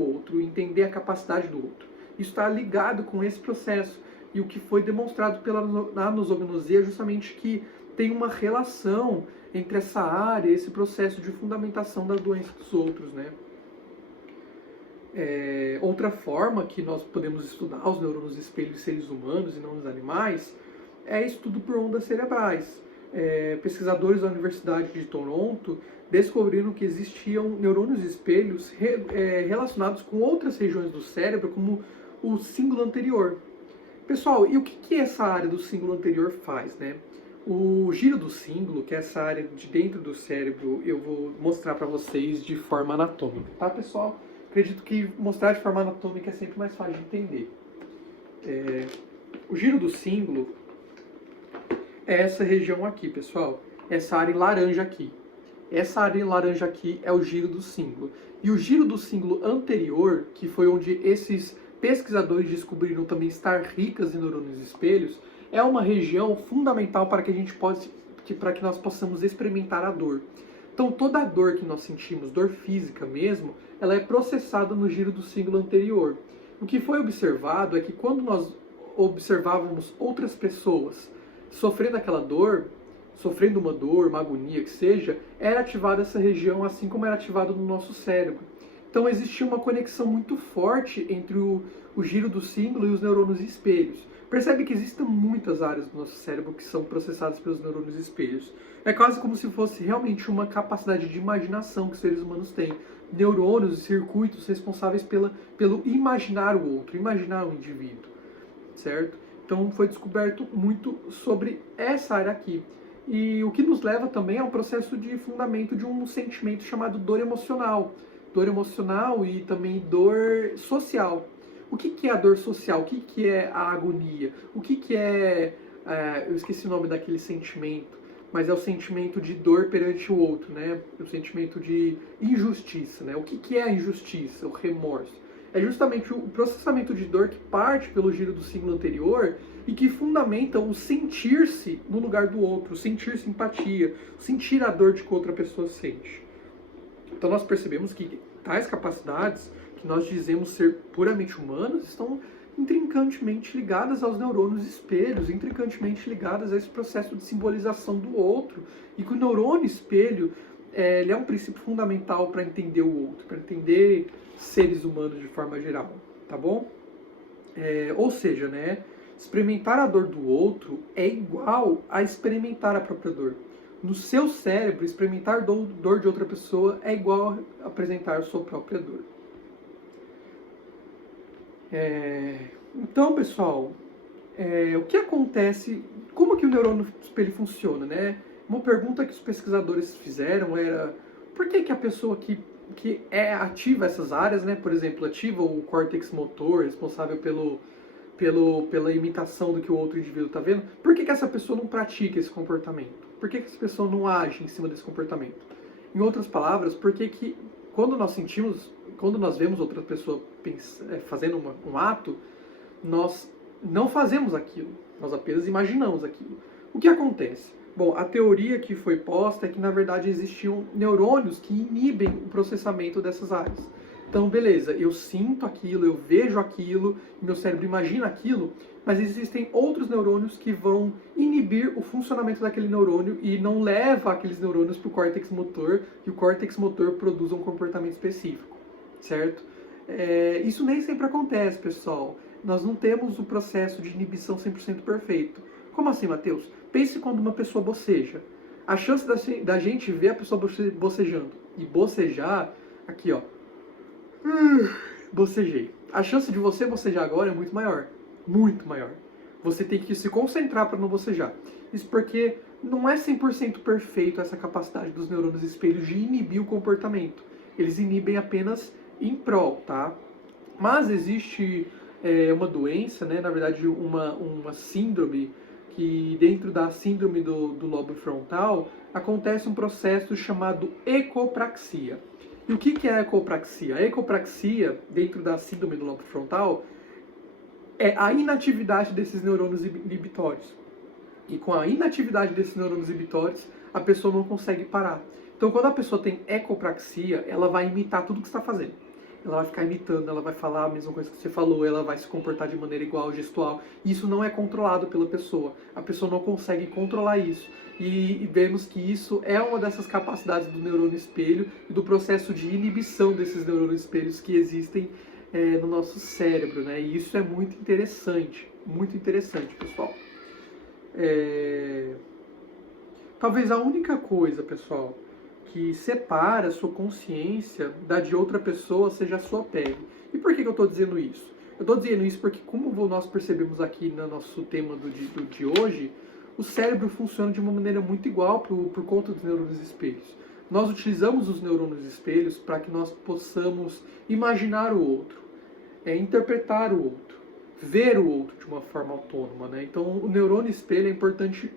outro, entender a capacidade do outro. Isso está ligado com esse processo. E o que foi demonstrado pela anosognosia é justamente que tem uma relação entre essa área e esse processo de fundamentação da doença dos outros, né? Outra forma que nós podemos estudar os neurônios espelho de seres humanos e não dos animais é estudo por ondas cerebrais. Pesquisadores da Universidade de Toronto descobriram que existiam neurônios espelhos relacionados com outras regiões do cérebro, como o cíngulo anterior. Pessoal, e o que essa área do cíngulo anterior faz, né? O giro do cíngulo, que é essa área de dentro do cérebro, eu vou mostrar para vocês de forma anatômica, tá, pessoal? Acredito que mostrar de forma anatômica é sempre mais fácil de entender. O giro do cíngulo é essa região aqui, pessoal. Essa área em laranja aqui. Essa área em laranja aqui é o giro do cíngulo. E o giro do cíngulo anterior, que foi onde esses pesquisadores descobriram também estar ricas em neurônios espelhos, é uma região fundamental para que nós possamos experimentar a dor. Então toda a dor que nós sentimos, dor física mesmo, ela é processada no giro do cíngulo anterior. O que foi observado é que quando nós observávamos outras pessoas sofrendo aquela dor, sofrendo uma dor, uma agonia que seja, era ativada essa região assim como era ativado no nosso cérebro. Então existia uma conexão muito forte entre o giro do cíngulo e os neurônios espelhos. Percebe que existem muitas áreas do nosso cérebro que são processadas pelos neurônios espelhos. É quase como se fosse realmente uma capacidade de imaginação que os seres humanos têm. Neurônios e circuitos responsáveis pelo imaginar o outro, imaginar o indivíduo, certo? Então foi descoberto muito sobre essa área aqui. E o que nos leva também ao processo de fundamento de um sentimento chamado dor emocional. Dor emocional e também dor social. O que é a dor social? O que é a agonia? O que é... eu esqueci o nome daquele sentimento, mas é o sentimento de dor perante o outro, né? O sentimento de injustiça, né? O que é a injustiça? O remorso. É justamente o processamento de dor que parte pelo giro do cíngulo anterior e que fundamenta o sentir-se no lugar do outro, o sentir simpatia, sentir a dor de que outra pessoa sente. Então nós percebemos que tais capacidades, que nós dizemos ser puramente humanas, estão intrincantemente ligadas aos neurônios espelhos, intrincantemente ligadas a esse processo de simbolização do outro, e que o neurônio espelho ele é um princípio fundamental para entender o outro, para entender seres humanos de forma geral, tá bom? Ou seja, né, experimentar a dor do outro é igual a experimentar a própria dor. No seu cérebro, experimentar dor de outra pessoa é igual a apresentar a sua própria dor. Então, pessoal, o que acontece, como que o neurônio espelho funciona, né? Uma pergunta que os pesquisadores fizeram era por que a pessoa que ativa essas áreas, né? Por exemplo, ativa o córtex motor, responsável pela imitação do que o outro indivíduo está vendo, por que essa pessoa não pratica esse comportamento? Por que essa pessoa não age em cima desse comportamento? Em outras palavras, por que quando nós vemos outra pessoa fazendo um ato, nós não fazemos aquilo, nós apenas imaginamos aquilo. O que acontece? Bom, a teoria que foi posta é que, na verdade, existiam neurônios que inibem o processamento dessas áreas. Então, beleza, eu sinto aquilo, eu vejo aquilo, meu cérebro imagina aquilo, mas existem outros neurônios que vão inibir o funcionamento daquele neurônio e não leva aqueles neurônios para o córtex motor, e o córtex motor produz um comportamento específico, certo? Isso nem sempre acontece, pessoal. Nós não temos o processo de inibição 100% perfeito. Como assim, Matheus? Pense quando uma pessoa boceja. A chance da gente ver a pessoa bocejando e bocejar, aqui ó, bocejei. A chance de você bocejar agora é muito maior. Muito maior. Você tem que se concentrar para não bocejar. Isso porque não é 100% perfeito essa capacidade dos neurônios espelhos de inibir o comportamento. Eles inibem apenas em prol, tá? Mas existe uma doença, né? Na verdade uma síndrome, que dentro da síndrome do lobo frontal acontece um processo chamado ecopraxia. E o que é a ecopraxia? A ecopraxia, dentro da síndrome do lobo frontal, é a inatividade desses neurônios inibitórios. E com a inatividade desses neurônios inibitórios, a pessoa não consegue parar. Então, quando a pessoa tem ecopraxia, ela vai imitar tudo que está fazendo. ela vai ficar imitando, ela vai falar a mesma coisa que você falou, ela vai se comportar de maneira igual, gestual. Isso não é controlado pela pessoa. A pessoa não consegue controlar isso. E vemos que isso é uma dessas capacidades do neurônio espelho e do processo de inibição desses neurônios espelhos que existem no nosso cérebro, né? E isso é muito interessante, pessoal. Talvez a única coisa, pessoal, que separa a sua consciência da de outra pessoa seja a sua pele. E por que eu estou dizendo isso? Eu estou dizendo isso porque, como nós percebemos aqui no nosso tema do de hoje, o cérebro funciona de uma maneira muito igual por conta dos neurônios espelhos. Nós utilizamos os neurônios espelhos para que nós possamos imaginar o outro, interpretar o outro, ver o outro de uma forma autônoma, né? Então, o neurônio espelho é importante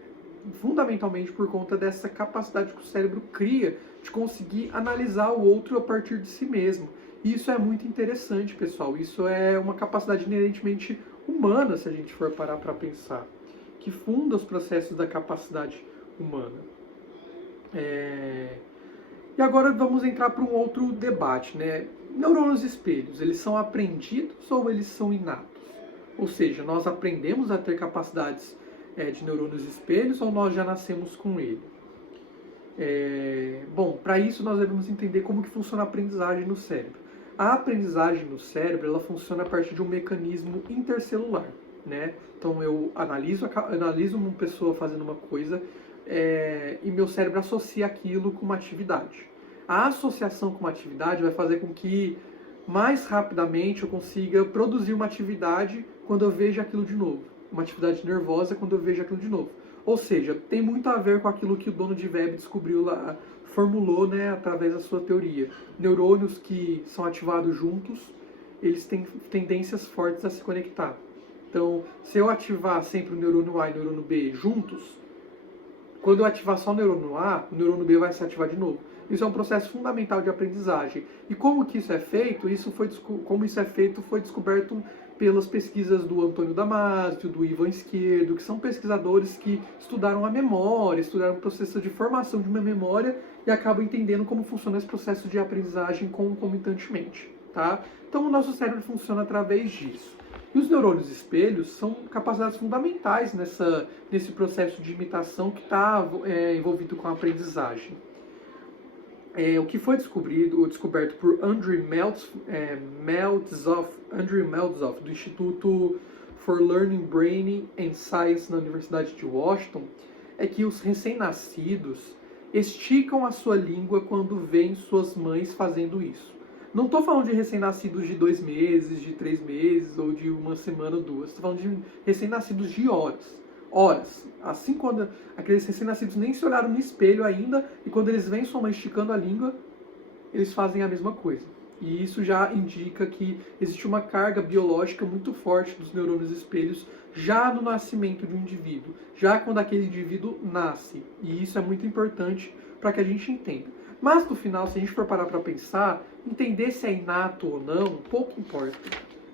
fundamentalmente por conta dessa capacidade que o cérebro cria de conseguir analisar o outro a partir de si mesmo. E isso é muito interessante, pessoal. Isso é uma capacidade inerentemente humana, se a gente for parar para pensar, que funda os processos da capacidade humana. E agora vamos entrar para um outro debate, né? Neurônios espelhos, eles são aprendidos ou eles são inatos? Ou seja, nós aprendemos a ter capacidades de neurônios espelhos ou nós já nascemos com ele? Bom, para isso nós devemos entender como que funciona a aprendizagem no cérebro. A aprendizagem no cérebro, ela funciona a partir de um mecanismo intercelular, né? Então eu analiso uma pessoa fazendo uma coisa e meu cérebro associa aquilo com uma atividade. A associação com uma atividade vai fazer com que mais rapidamente eu consiga produzir uma atividade quando eu vejo aquilo de novo. Uma atividade nervosa quando eu vejo aquilo de novo. Ou seja, tem muito a ver com aquilo que o dono de Webb descobriu lá, formulou, né, através da sua teoria. Neurônios que são ativados juntos, eles têm tendências fortes a se conectar. Então, se eu ativar sempre o neurônio A e o neurônio B juntos, quando eu ativar só o neurônio A, o neurônio B vai se ativar de novo. Isso é um processo fundamental de aprendizagem. E como que isso é feito? Como isso é feito foi descoberto pelas pesquisas do Antônio Damasio, do Ivan Esquerdo, que são pesquisadores que estudaram a memória, estudaram o processo de formação de uma memória e acabam entendendo como funciona esse processo de aprendizagem concomitantemente. Tá? Então o nosso cérebro funciona através disso. E os neurônios espelhos são capacidades fundamentais nesse processo de imitação que está envolvido com a aprendizagem. O que foi descoberto por Andrew Meltzoff, do Instituto for Learning, Brain and Science na Universidade de Washington, é que os recém-nascidos esticam a sua língua quando veem suas mães fazendo isso. Não estou falando de recém-nascidos de 2 meses, de 3 meses, ou de uma semana ou 2. Estou falando de recém-nascidos de horas. Assim, quando aqueles recém-nascidos nem se olharam no espelho ainda, e quando eles veem sua mãe esticando a língua, eles fazem a mesma coisa. E isso já indica que existe uma carga biológica muito forte dos neurônios espelhos já no nascimento de um indivíduo, já quando aquele indivíduo nasce. E isso é muito importante para que a gente entenda. Mas no final, se a gente for parar para pensar, entender se é inato ou não, pouco importa.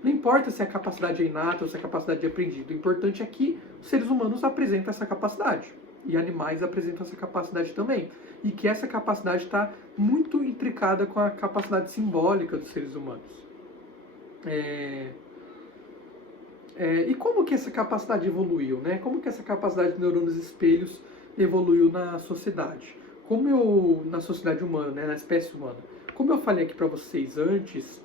Não importa se a capacidade é inata ou se a capacidade é aprendida. O importante é que os seres humanos apresentam essa capacidade. E animais apresentam essa capacidade também. E que essa capacidade está muito intricada com a capacidade simbólica dos seres humanos. E como que essa capacidade evoluiu, né? Como que essa capacidade de neurônios espelhos evoluiu na sociedade? Na sociedade humana, né? Na espécie humana. Como eu falei aqui para vocês antes,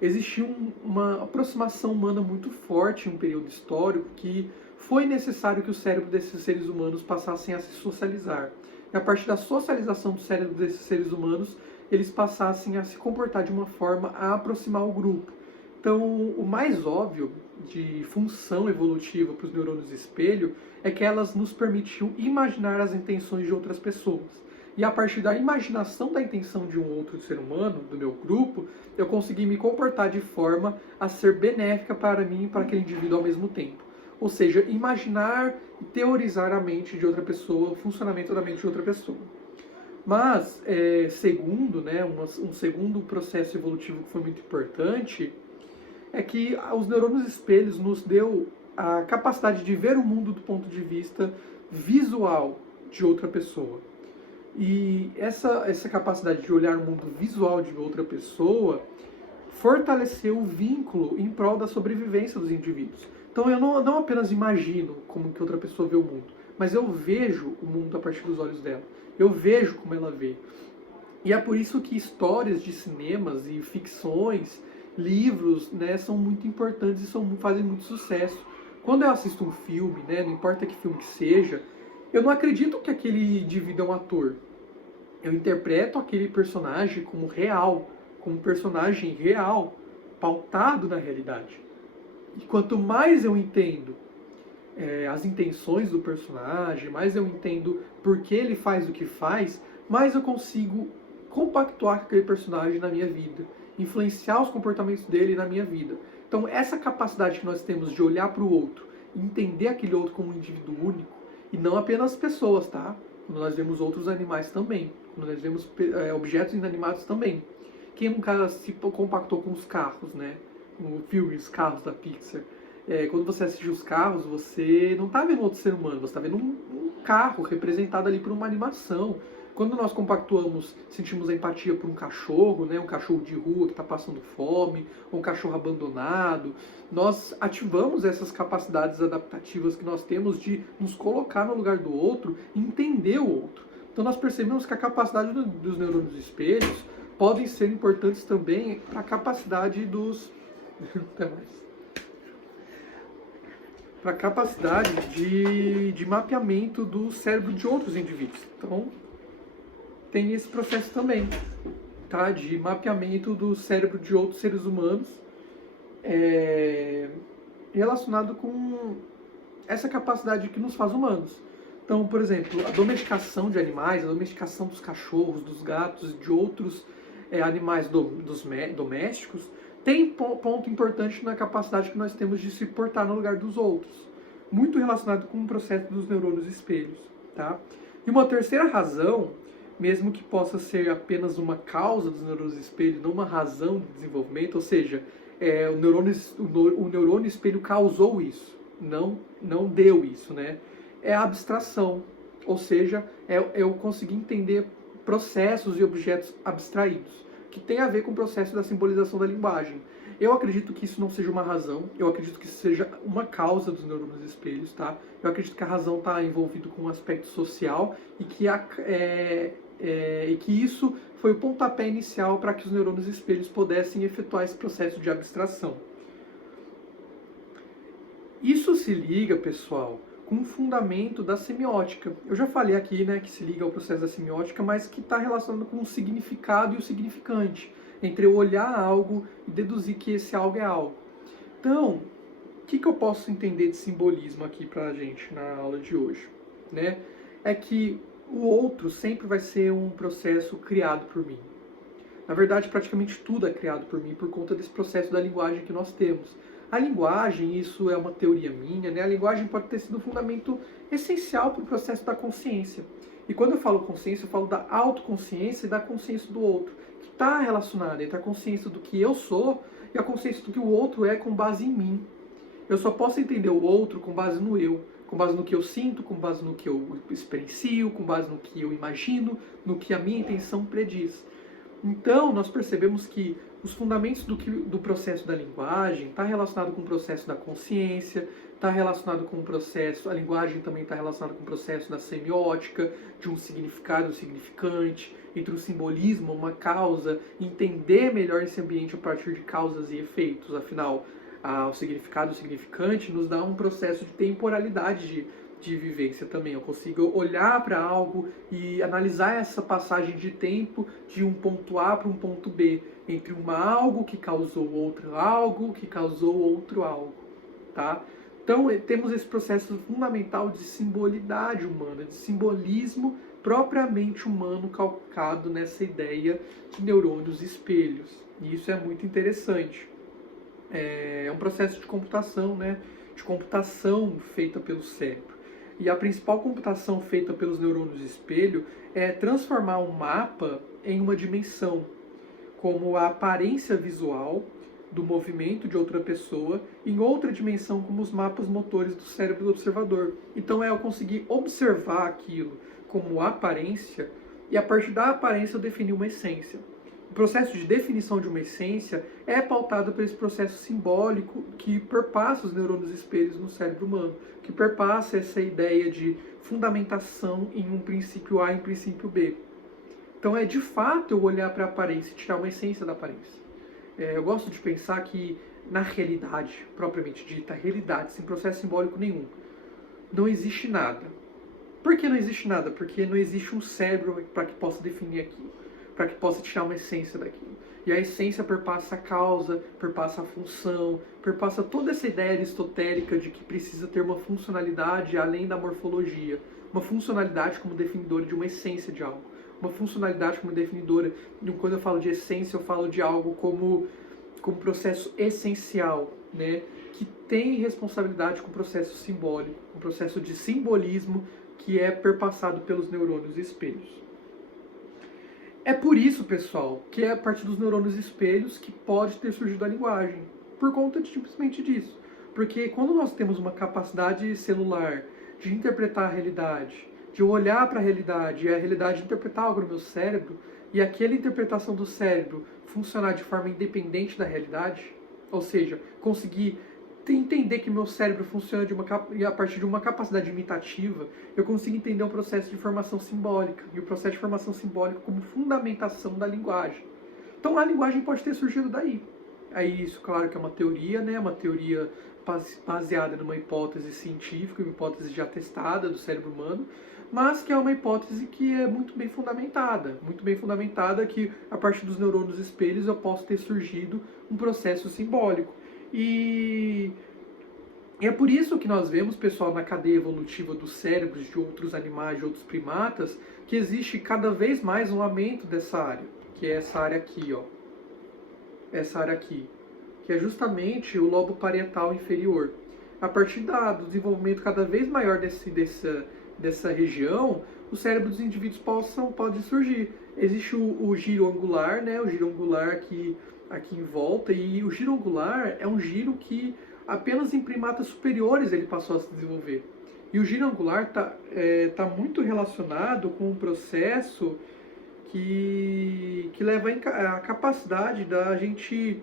existiu uma aproximação humana muito forte em um período histórico que foi necessário que o cérebro desses seres humanos passassem a se socializar. E a partir da socialização do cérebro desses seres humanos, eles passassem a se comportar de uma forma a aproximar o grupo. Então, o mais óbvio de função evolutiva para os neurônios espelho é que elas nos permitiam imaginar as intenções de outras pessoas. E a partir da imaginação da intenção de um outro ser humano, do meu grupo, eu consegui me comportar de forma a ser benéfica para mim e para aquele indivíduo ao mesmo tempo. Ou seja, imaginar e teorizar a mente de outra pessoa, o funcionamento da mente de outra pessoa. Mas, um segundo processo evolutivo que foi muito importante é que os neurônios espelhos nos deu a capacidade de ver o mundo do ponto de vista visual de outra pessoa. E essa capacidade de olhar o mundo visual de outra pessoa fortaleceu o vínculo em prol da sobrevivência dos indivíduos. Então eu não apenas imagino como que outra pessoa vê o mundo, mas eu vejo o mundo a partir dos olhos dela. Eu vejo como ela vê. E é por isso que histórias de cinemas e ficções, livros, né, são muito importantes e fazem muito sucesso. Quando eu assisto um filme, né, não importa que filme que seja, eu não acredito que aquele indivíduo é um ator. Eu interpreto aquele personagem como real, como um personagem real, pautado na realidade. E quanto mais eu entendo as intenções do personagem, mais eu entendo por que ele faz o que faz, mais eu consigo compactuar com aquele personagem na minha vida, influenciar os comportamentos dele na minha vida. Então, essa capacidade que nós temos de olhar para o outro, entender aquele outro como um indivíduo único, e não apenas pessoas, tá? Quando nós vemos outros animais também, quando nós vemos objetos inanimados também. Quem nunca se compactou com os carros, né? No filme Os Carros da Pixar. Quando você assiste os carros, você não está vendo outro ser humano, você está vendo um carro representado ali por uma animação. Quando nós compactuamos, sentimos a empatia por um cachorro, né, um cachorro de rua que está passando fome, ou um cachorro abandonado, nós ativamos essas capacidades adaptativas que nós temos de nos colocar no lugar do outro e entender o outro. Então nós percebemos que a capacidade dos neurônios espelhos podem ser importantes também para a capacidade dos... Até mais. Para a capacidade de mapeamento do cérebro de outros indivíduos. Então, tem esse processo também, tá? De mapeamento do cérebro de outros seres humanos relacionado com essa capacidade que nos faz humanos. Então, por exemplo, a domesticação de animais, a domesticação dos cachorros, dos gatos, de outros animais domésticos, tem ponto importante na capacidade que nós temos de se portar no lugar dos outros. Muito relacionado com o processo dos neurônios espelhos, tá? E uma terceira razão, mesmo que possa ser apenas uma causa dos neurônios espelho, não uma razão de desenvolvimento, ou seja, o neurônio espelho causou isso, não deu isso, né? É a abstração, ou seja, eu conseguir entender processos e objetos abstraídos, que tem a ver com o processo da simbolização da linguagem. Eu acredito que isso não seja uma razão, eu acredito que isso seja uma causa dos neurônios espelhos, tá? Eu acredito que a razão está envolvida com um aspecto social e que isso foi o pontapé inicial para que os neurônios espelhos pudessem efetuar esse processo de abstração. Isso se liga, pessoal, com o fundamento da semiótica. Eu já falei aqui, né, que se liga ao processo da semiótica, mas que está relacionado com o significado e o significante, entre eu olhar algo e deduzir que esse algo é algo. Então, o que eu posso entender de simbolismo aqui para a gente na aula de hoje? Né? É que o outro sempre vai ser um processo criado por mim. Na verdade, praticamente tudo é criado por mim por conta desse processo da linguagem que nós temos. A linguagem, isso é uma teoria minha, né? A linguagem pode ter sido um fundamento essencial para o processo da consciência. E quando eu falo consciência, eu falo da autoconsciência e da consciência do outro, que está relacionada entre a consciência do que eu sou e a consciência do que o outro é com base em mim. Eu só posso entender o outro com base no eu, com base no que eu sinto, com base no que eu experiencio, com base no que eu imagino, no que a minha intenção prediz. Então, nós percebemos que os fundamentos do processo da linguagem está relacionado com o processo da consciência, está relacionado com o processo, a linguagem também está relacionada com o processo da semiótica, de um significado e um significante, entre o simbolismo, uma causa, entender melhor esse ambiente a partir de causas e efeitos. Afinal, o significado e o significante nos dá um processo de temporalidade de vivência também. Eu consigo olhar para algo e analisar essa passagem de tempo de um ponto A para um ponto B, entre algo que causou outro algo, que causou outro algo, tá? Então, temos esse processo fundamental de simbolidade humana, de simbolismo propriamente humano calcado nessa ideia de neurônios espelhos. E isso é muito interessante. É um processo de computação, né? De computação feita pelo cérebro. E a principal computação feita pelos neurônios espelho é transformar um mapa em uma dimensão, como a aparência visual do movimento de outra pessoa, em outra dimensão, como os mapas motores do cérebro do observador. Então eu conseguir observar aquilo como aparência e a partir da aparência eu defini uma essência. O processo de definição de uma essência é pautado por esse processo simbólico que perpassa os neurônios espelhos no cérebro humano, que perpassa essa ideia de fundamentação em um princípio A e um princípio B. Então é de fato eu olhar para a aparência e tirar uma essência da aparência. Eu gosto de pensar que na realidade, propriamente dita, realidade, sem processo simbólico nenhum, não existe nada. Por que não existe nada? Porque não existe um cérebro para que possa definir aquilo, para que possa tirar uma essência daquilo. E a essência perpassa a causa, perpassa a função, perpassa toda essa ideia aristotélica de que precisa ter uma funcionalidade além da morfologia. Uma funcionalidade como definidora de uma essência de algo. Uma funcionalidade como definidora, quando eu falo de essência, eu falo de algo como processo essencial, né? Que tem responsabilidade com o processo simbólico, com o processo de simbolismo que é perpassado pelos neurônios espelhos. É por isso, pessoal, que é a partir dos neurônios espelhos que pode ter surgido a linguagem. Por conta simplesmente disso. Porque quando nós temos uma capacidade celular de interpretar a realidade, de olhar para a realidade e a realidade interpretar algo no meu cérebro, e aquela interpretação do cérebro funcionar de forma independente da realidade, ou seja, conseguir entender que meu cérebro funciona a partir de uma capacidade imitativa, eu consigo entender um processo de formação simbólica, e o processo de formação simbólica como fundamentação da linguagem. Então a linguagem pode ter surgido daí. Aí isso, claro que é uma teoria, né? Uma teoria baseada numa hipótese científica, uma hipótese já testada do cérebro humano, mas que é uma hipótese que é muito bem fundamentada que a partir dos neurônios espelhos eu posso ter surgido um processo simbólico. E é por isso que nós vemos, pessoal, na cadeia evolutiva dos cérebros de outros animais, de outros primatas, que existe cada vez mais um aumento dessa área, que é essa área aqui, ó. Essa área aqui, que é justamente o lobo parietal inferior. A partir do desenvolvimento cada vez maior dessa região, o cérebro dos indivíduos pode surgir. Existe o giro angular, né? O giro angular aqui em volta, e o giro angular é um giro que apenas em primatas superiores ele passou a se desenvolver. E o giro angular tá muito relacionado com um processo que leva a capacidade da gente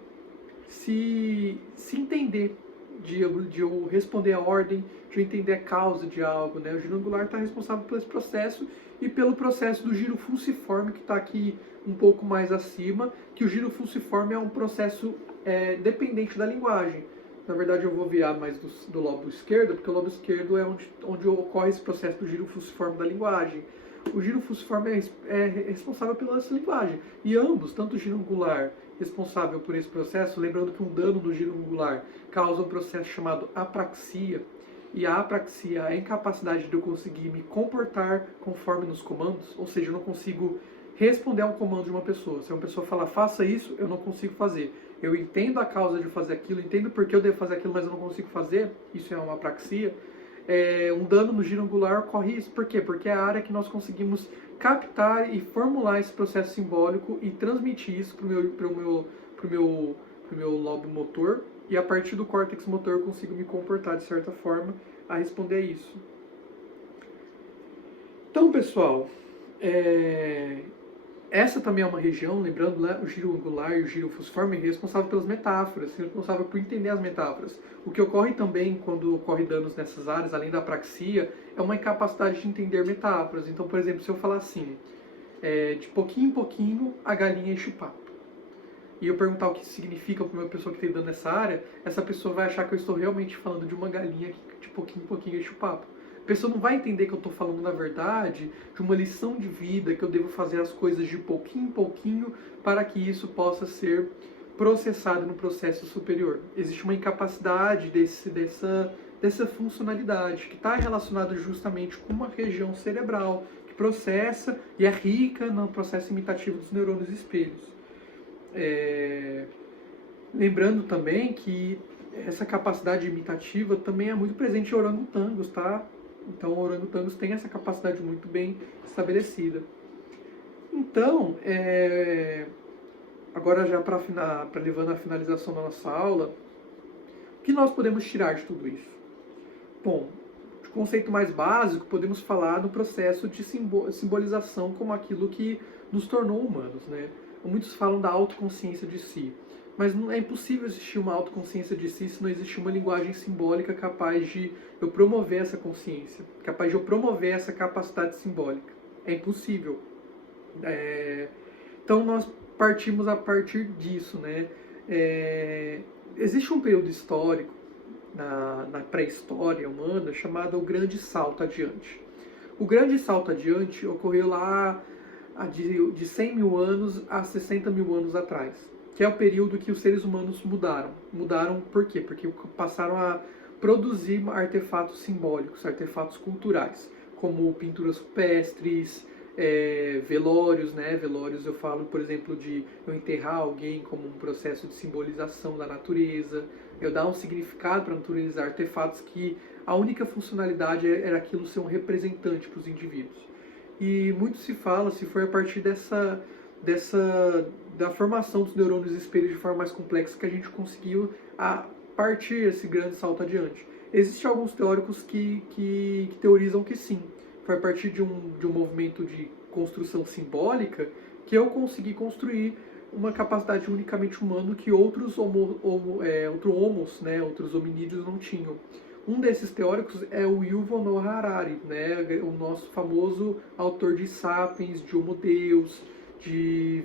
se entender, de eu responder a ordem, de eu entender a causa de algo, né? O giro angular está responsável por esse processo e pelo processo do giro funciforme, que está aqui um pouco mais acima, que o giro funciforme é um processo dependente da linguagem. Na verdade, eu vou virar mais do lobo esquerdo, porque o lobo esquerdo é onde ocorre esse processo do giro funciforme da linguagem. O giro funciforme é responsável pela essa linguagem. E ambos, tanto o giro angular responsável por esse processo, lembrando que um dano do giro angular causa um processo chamado apraxia, e a apraxia é a incapacidade de eu conseguir me comportar conforme nos comandos, ou seja, eu não consigo responder a um comando de uma pessoa. Se uma pessoa falar, faça isso, eu não consigo fazer. Eu entendo a causa de fazer aquilo, entendo por que eu devo fazer aquilo, mas eu não consigo fazer. Isso é uma apraxia. Um dano no giro angular ocorre isso. Por quê? Porque é a área que nós conseguimos captar e formular esse processo simbólico e transmitir isso para o meu lobo motor, e a partir do córtex motor eu consigo me comportar de certa forma a responder a isso. Então, pessoal, essa também é uma região, lembrando, né, o giro angular e o giro funciforme, responsável pelas metáforas, responsável por entender as metáforas. O que ocorre também quando ocorre danos nessas áreas, além da apraxia, é uma incapacidade de entender metáforas. Então, por exemplo, se eu falar assim, de pouquinho em pouquinho a galinha enche o papo, e eu perguntar o que significa para uma pessoa que tem dano nessa área, essa pessoa vai achar que eu estou realmente falando de uma galinha que de pouquinho em pouquinho enche o papo. A pessoa não vai entender que eu estou falando, na verdade, de uma lição de vida, que eu devo fazer as coisas de pouquinho em pouquinho para que isso possa ser processado no processo superior. Existe uma incapacidade dessa funcionalidade, que está relacionada justamente com uma região cerebral, que processa e é rica no processo imitativo dos neurônios espelhos. Lembrando também que essa capacidade imitativa também é muito presente em orangotangos, tá? Então, orangotangos têm essa capacidade muito bem estabelecida. Então, agora já para levando a finalização da nossa aula, o que nós podemos tirar de tudo isso? Bom, conceito mais básico, podemos falar do processo de simbolização como aquilo que nos tornou humanos, né? Muitos falam da autoconsciência de si, mas não é impossível existir uma autoconsciência de si se não existir uma linguagem simbólica capaz de eu promover essa consciência, capaz de eu promover essa capacidade simbólica. É impossível. Então nós partimos a partir disso, né? Existe um período histórico na pré-história humana chamado o Grande Salto Adiante. O Grande Salto Adiante ocorreu lá de 100 mil anos a 60 mil anos atrás, que é o período que os seres humanos mudaram. Mudaram por quê? Porque passaram a produzir artefatos simbólicos, artefatos culturais, como pinturas rupestres, velórios, né? Velórios eu falo, por exemplo, de eu enterrar alguém como um processo de simbolização da natureza, eu dar um significado para a natureza, artefatos que a única funcionalidade era aquilo ser um representante para os indivíduos. E muito se fala, se foi a partir da formação dos neurônios espelhos de forma mais complexa que a gente conseguiu partir esse grande salto adiante. Existem alguns teóricos que teorizam que sim, foi a partir de um movimento de construção simbólica que eu consegui construir uma capacidade unicamente humana que outros homos, né, outros hominídeos não tinham. Um desses teóricos é o Yuval Noah Harari, né, o nosso famoso autor de Sapiens, de Homo Deus, de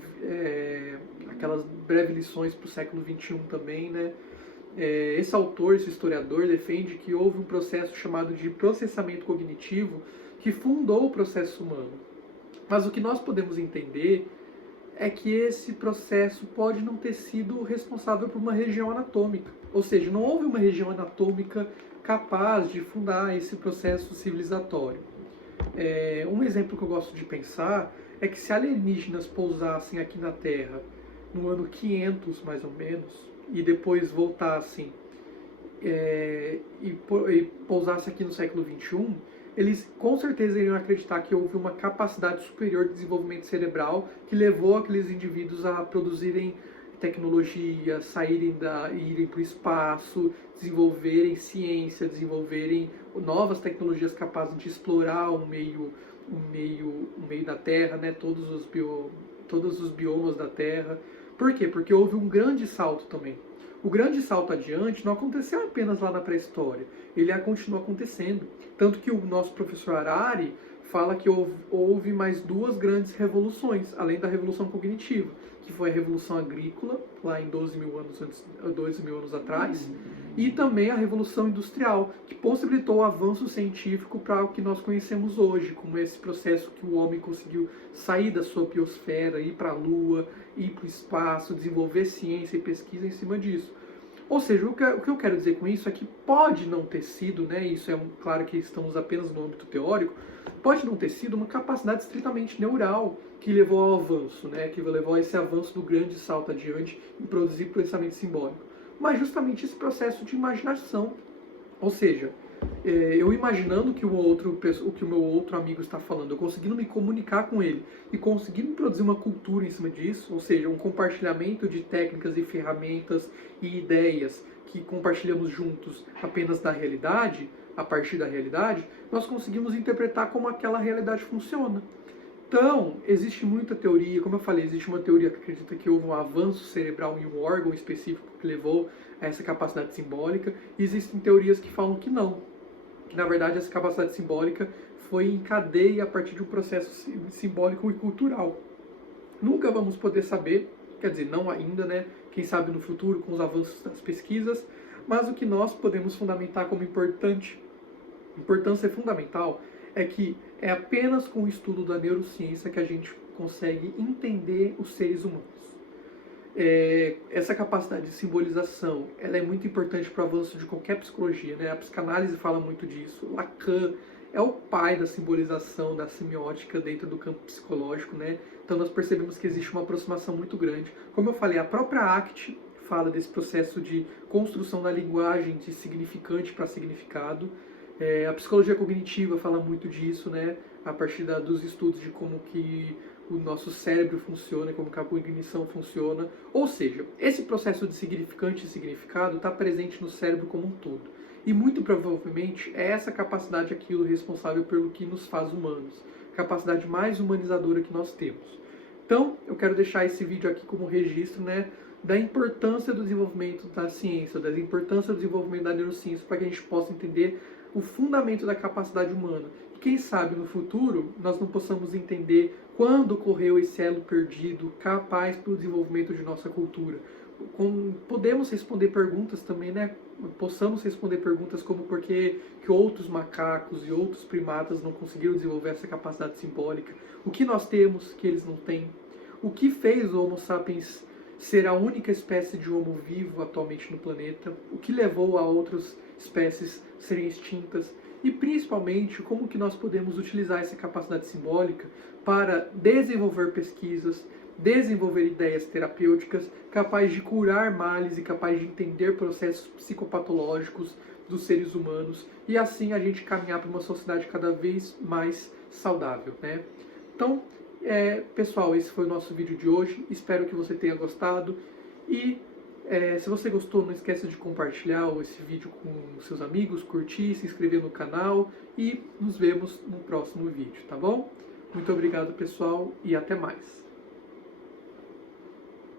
aquelas breves lições para o século XXI também, né? Esse autor, esse historiador, defende que houve um processo chamado de processamento cognitivo que fundou o processo humano. Mas o que nós podemos entender é que esse processo pode não ter sido responsável por uma região anatômica. Ou seja, não houve uma região anatômica capaz de fundar esse processo civilizatório. Um exemplo que eu gosto de pensar é que se alienígenas pousassem aqui na Terra no ano 500, mais ou menos, e depois voltassem e pousassem aqui no século XXI, eles com certeza iriam acreditar que houve uma capacidade superior de desenvolvimento cerebral que levou aqueles indivíduos a produzirem tecnologia, irem para o espaço, desenvolverem ciência, desenvolverem novas tecnologias capazes de explorar o meio da Terra, né, todos os biomas da Terra. Por quê? Porque houve um grande salto também. O grande salto adiante não aconteceu apenas lá na pré-história, ele continua acontecendo. Tanto que o nosso professor Harari fala que houve mais duas grandes revoluções, além da revolução cognitiva, que foi a revolução agrícola, lá em 12 mil anos atrás, e também a revolução industrial, que possibilitou o avanço científico para o que nós conhecemos hoje, como esse processo que o homem conseguiu sair da sua biosfera, ir para a Lua, ir para o espaço, desenvolver ciência e pesquisa em cima disso. Ou seja, o que eu quero dizer com isso é que pode não ter sido, né, isso claro que estamos apenas no âmbito teórico, pode não ter sido uma capacidade estritamente neural que levou ao avanço, né, que levou a esse avanço do grande salto adiante em produzir pensamento simbólico, mas justamente esse processo de imaginação. Ou seja, eu imaginando que o meu outro amigo está falando, eu conseguindo me comunicar com ele e conseguindo produzir uma cultura em cima disso, ou seja, um compartilhamento de técnicas e ferramentas e ideias que compartilhamos juntos apenas da realidade, a partir da realidade, nós conseguimos interpretar como aquela realidade funciona. Então, existe muita teoria, como eu falei, existe uma teoria que acredita que houve um avanço cerebral em um órgão específico que levou a essa capacidade simbólica, e existem teorias que falam que não, que na verdade essa capacidade simbólica foi em cadeia a partir de um processo simbólico e cultural. Nunca vamos poder saber, quer dizer, não ainda, né? Quem sabe no futuro com os avanços das pesquisas, mas o que nós podemos fundamentar como importância fundamental é que é apenas com o estudo da neurociência que a gente consegue entender os seres humanos. Essa capacidade de simbolização, ela é muito importante para o avanço de qualquer psicologia, né? A psicanálise fala muito disso. Lacan é o pai da simbolização, da semiótica dentro do campo psicológico, né? Então nós percebemos que existe uma aproximação muito grande. Como eu falei, a própria ACT fala desse processo de construção da linguagem de significante para significado. A psicologia cognitiva fala muito disso, né? A partir dos estudos de como que o nosso cérebro funciona, como que a cognição funciona. Ou seja, esse processo de significante e significado está presente no cérebro como um todo. E muito provavelmente é essa capacidade aquilo responsável pelo que nos faz humanos, a capacidade mais humanizadora que nós temos. Então, eu quero deixar esse vídeo aqui como registro, né, da importância do desenvolvimento da ciência, da importância do desenvolvimento da neurociência, para que a gente possa entender o fundamento da capacidade humana. E quem sabe no futuro nós não possamos entender quando ocorreu esse elo perdido, capaz para o desenvolvimento de nossa cultura. Podemos responder perguntas também, né? Possamos responder perguntas como por que outros macacos e outros primatas não conseguiram desenvolver essa capacidade simbólica, o que nós temos que eles não têm, o que fez o Homo sapiens ser a única espécie de homo vivo atualmente no planeta, o que levou a outras espécies serem extintas e principalmente como que nós podemos utilizar essa capacidade simbólica para desenvolver pesquisas, desenvolver ideias terapêuticas capazes de curar males e capazes de entender processos psicopatológicos dos seres humanos e assim a gente caminhar para uma sociedade cada vez mais saudável, né? Então, pessoal, esse foi o nosso vídeo de hoje. Espero que você tenha gostado e se você gostou, não esqueça de compartilhar esse vídeo com seus amigos, curtir, se inscrever no canal e nos vemos no próximo vídeo, tá bom? Muito obrigado, pessoal, e até mais.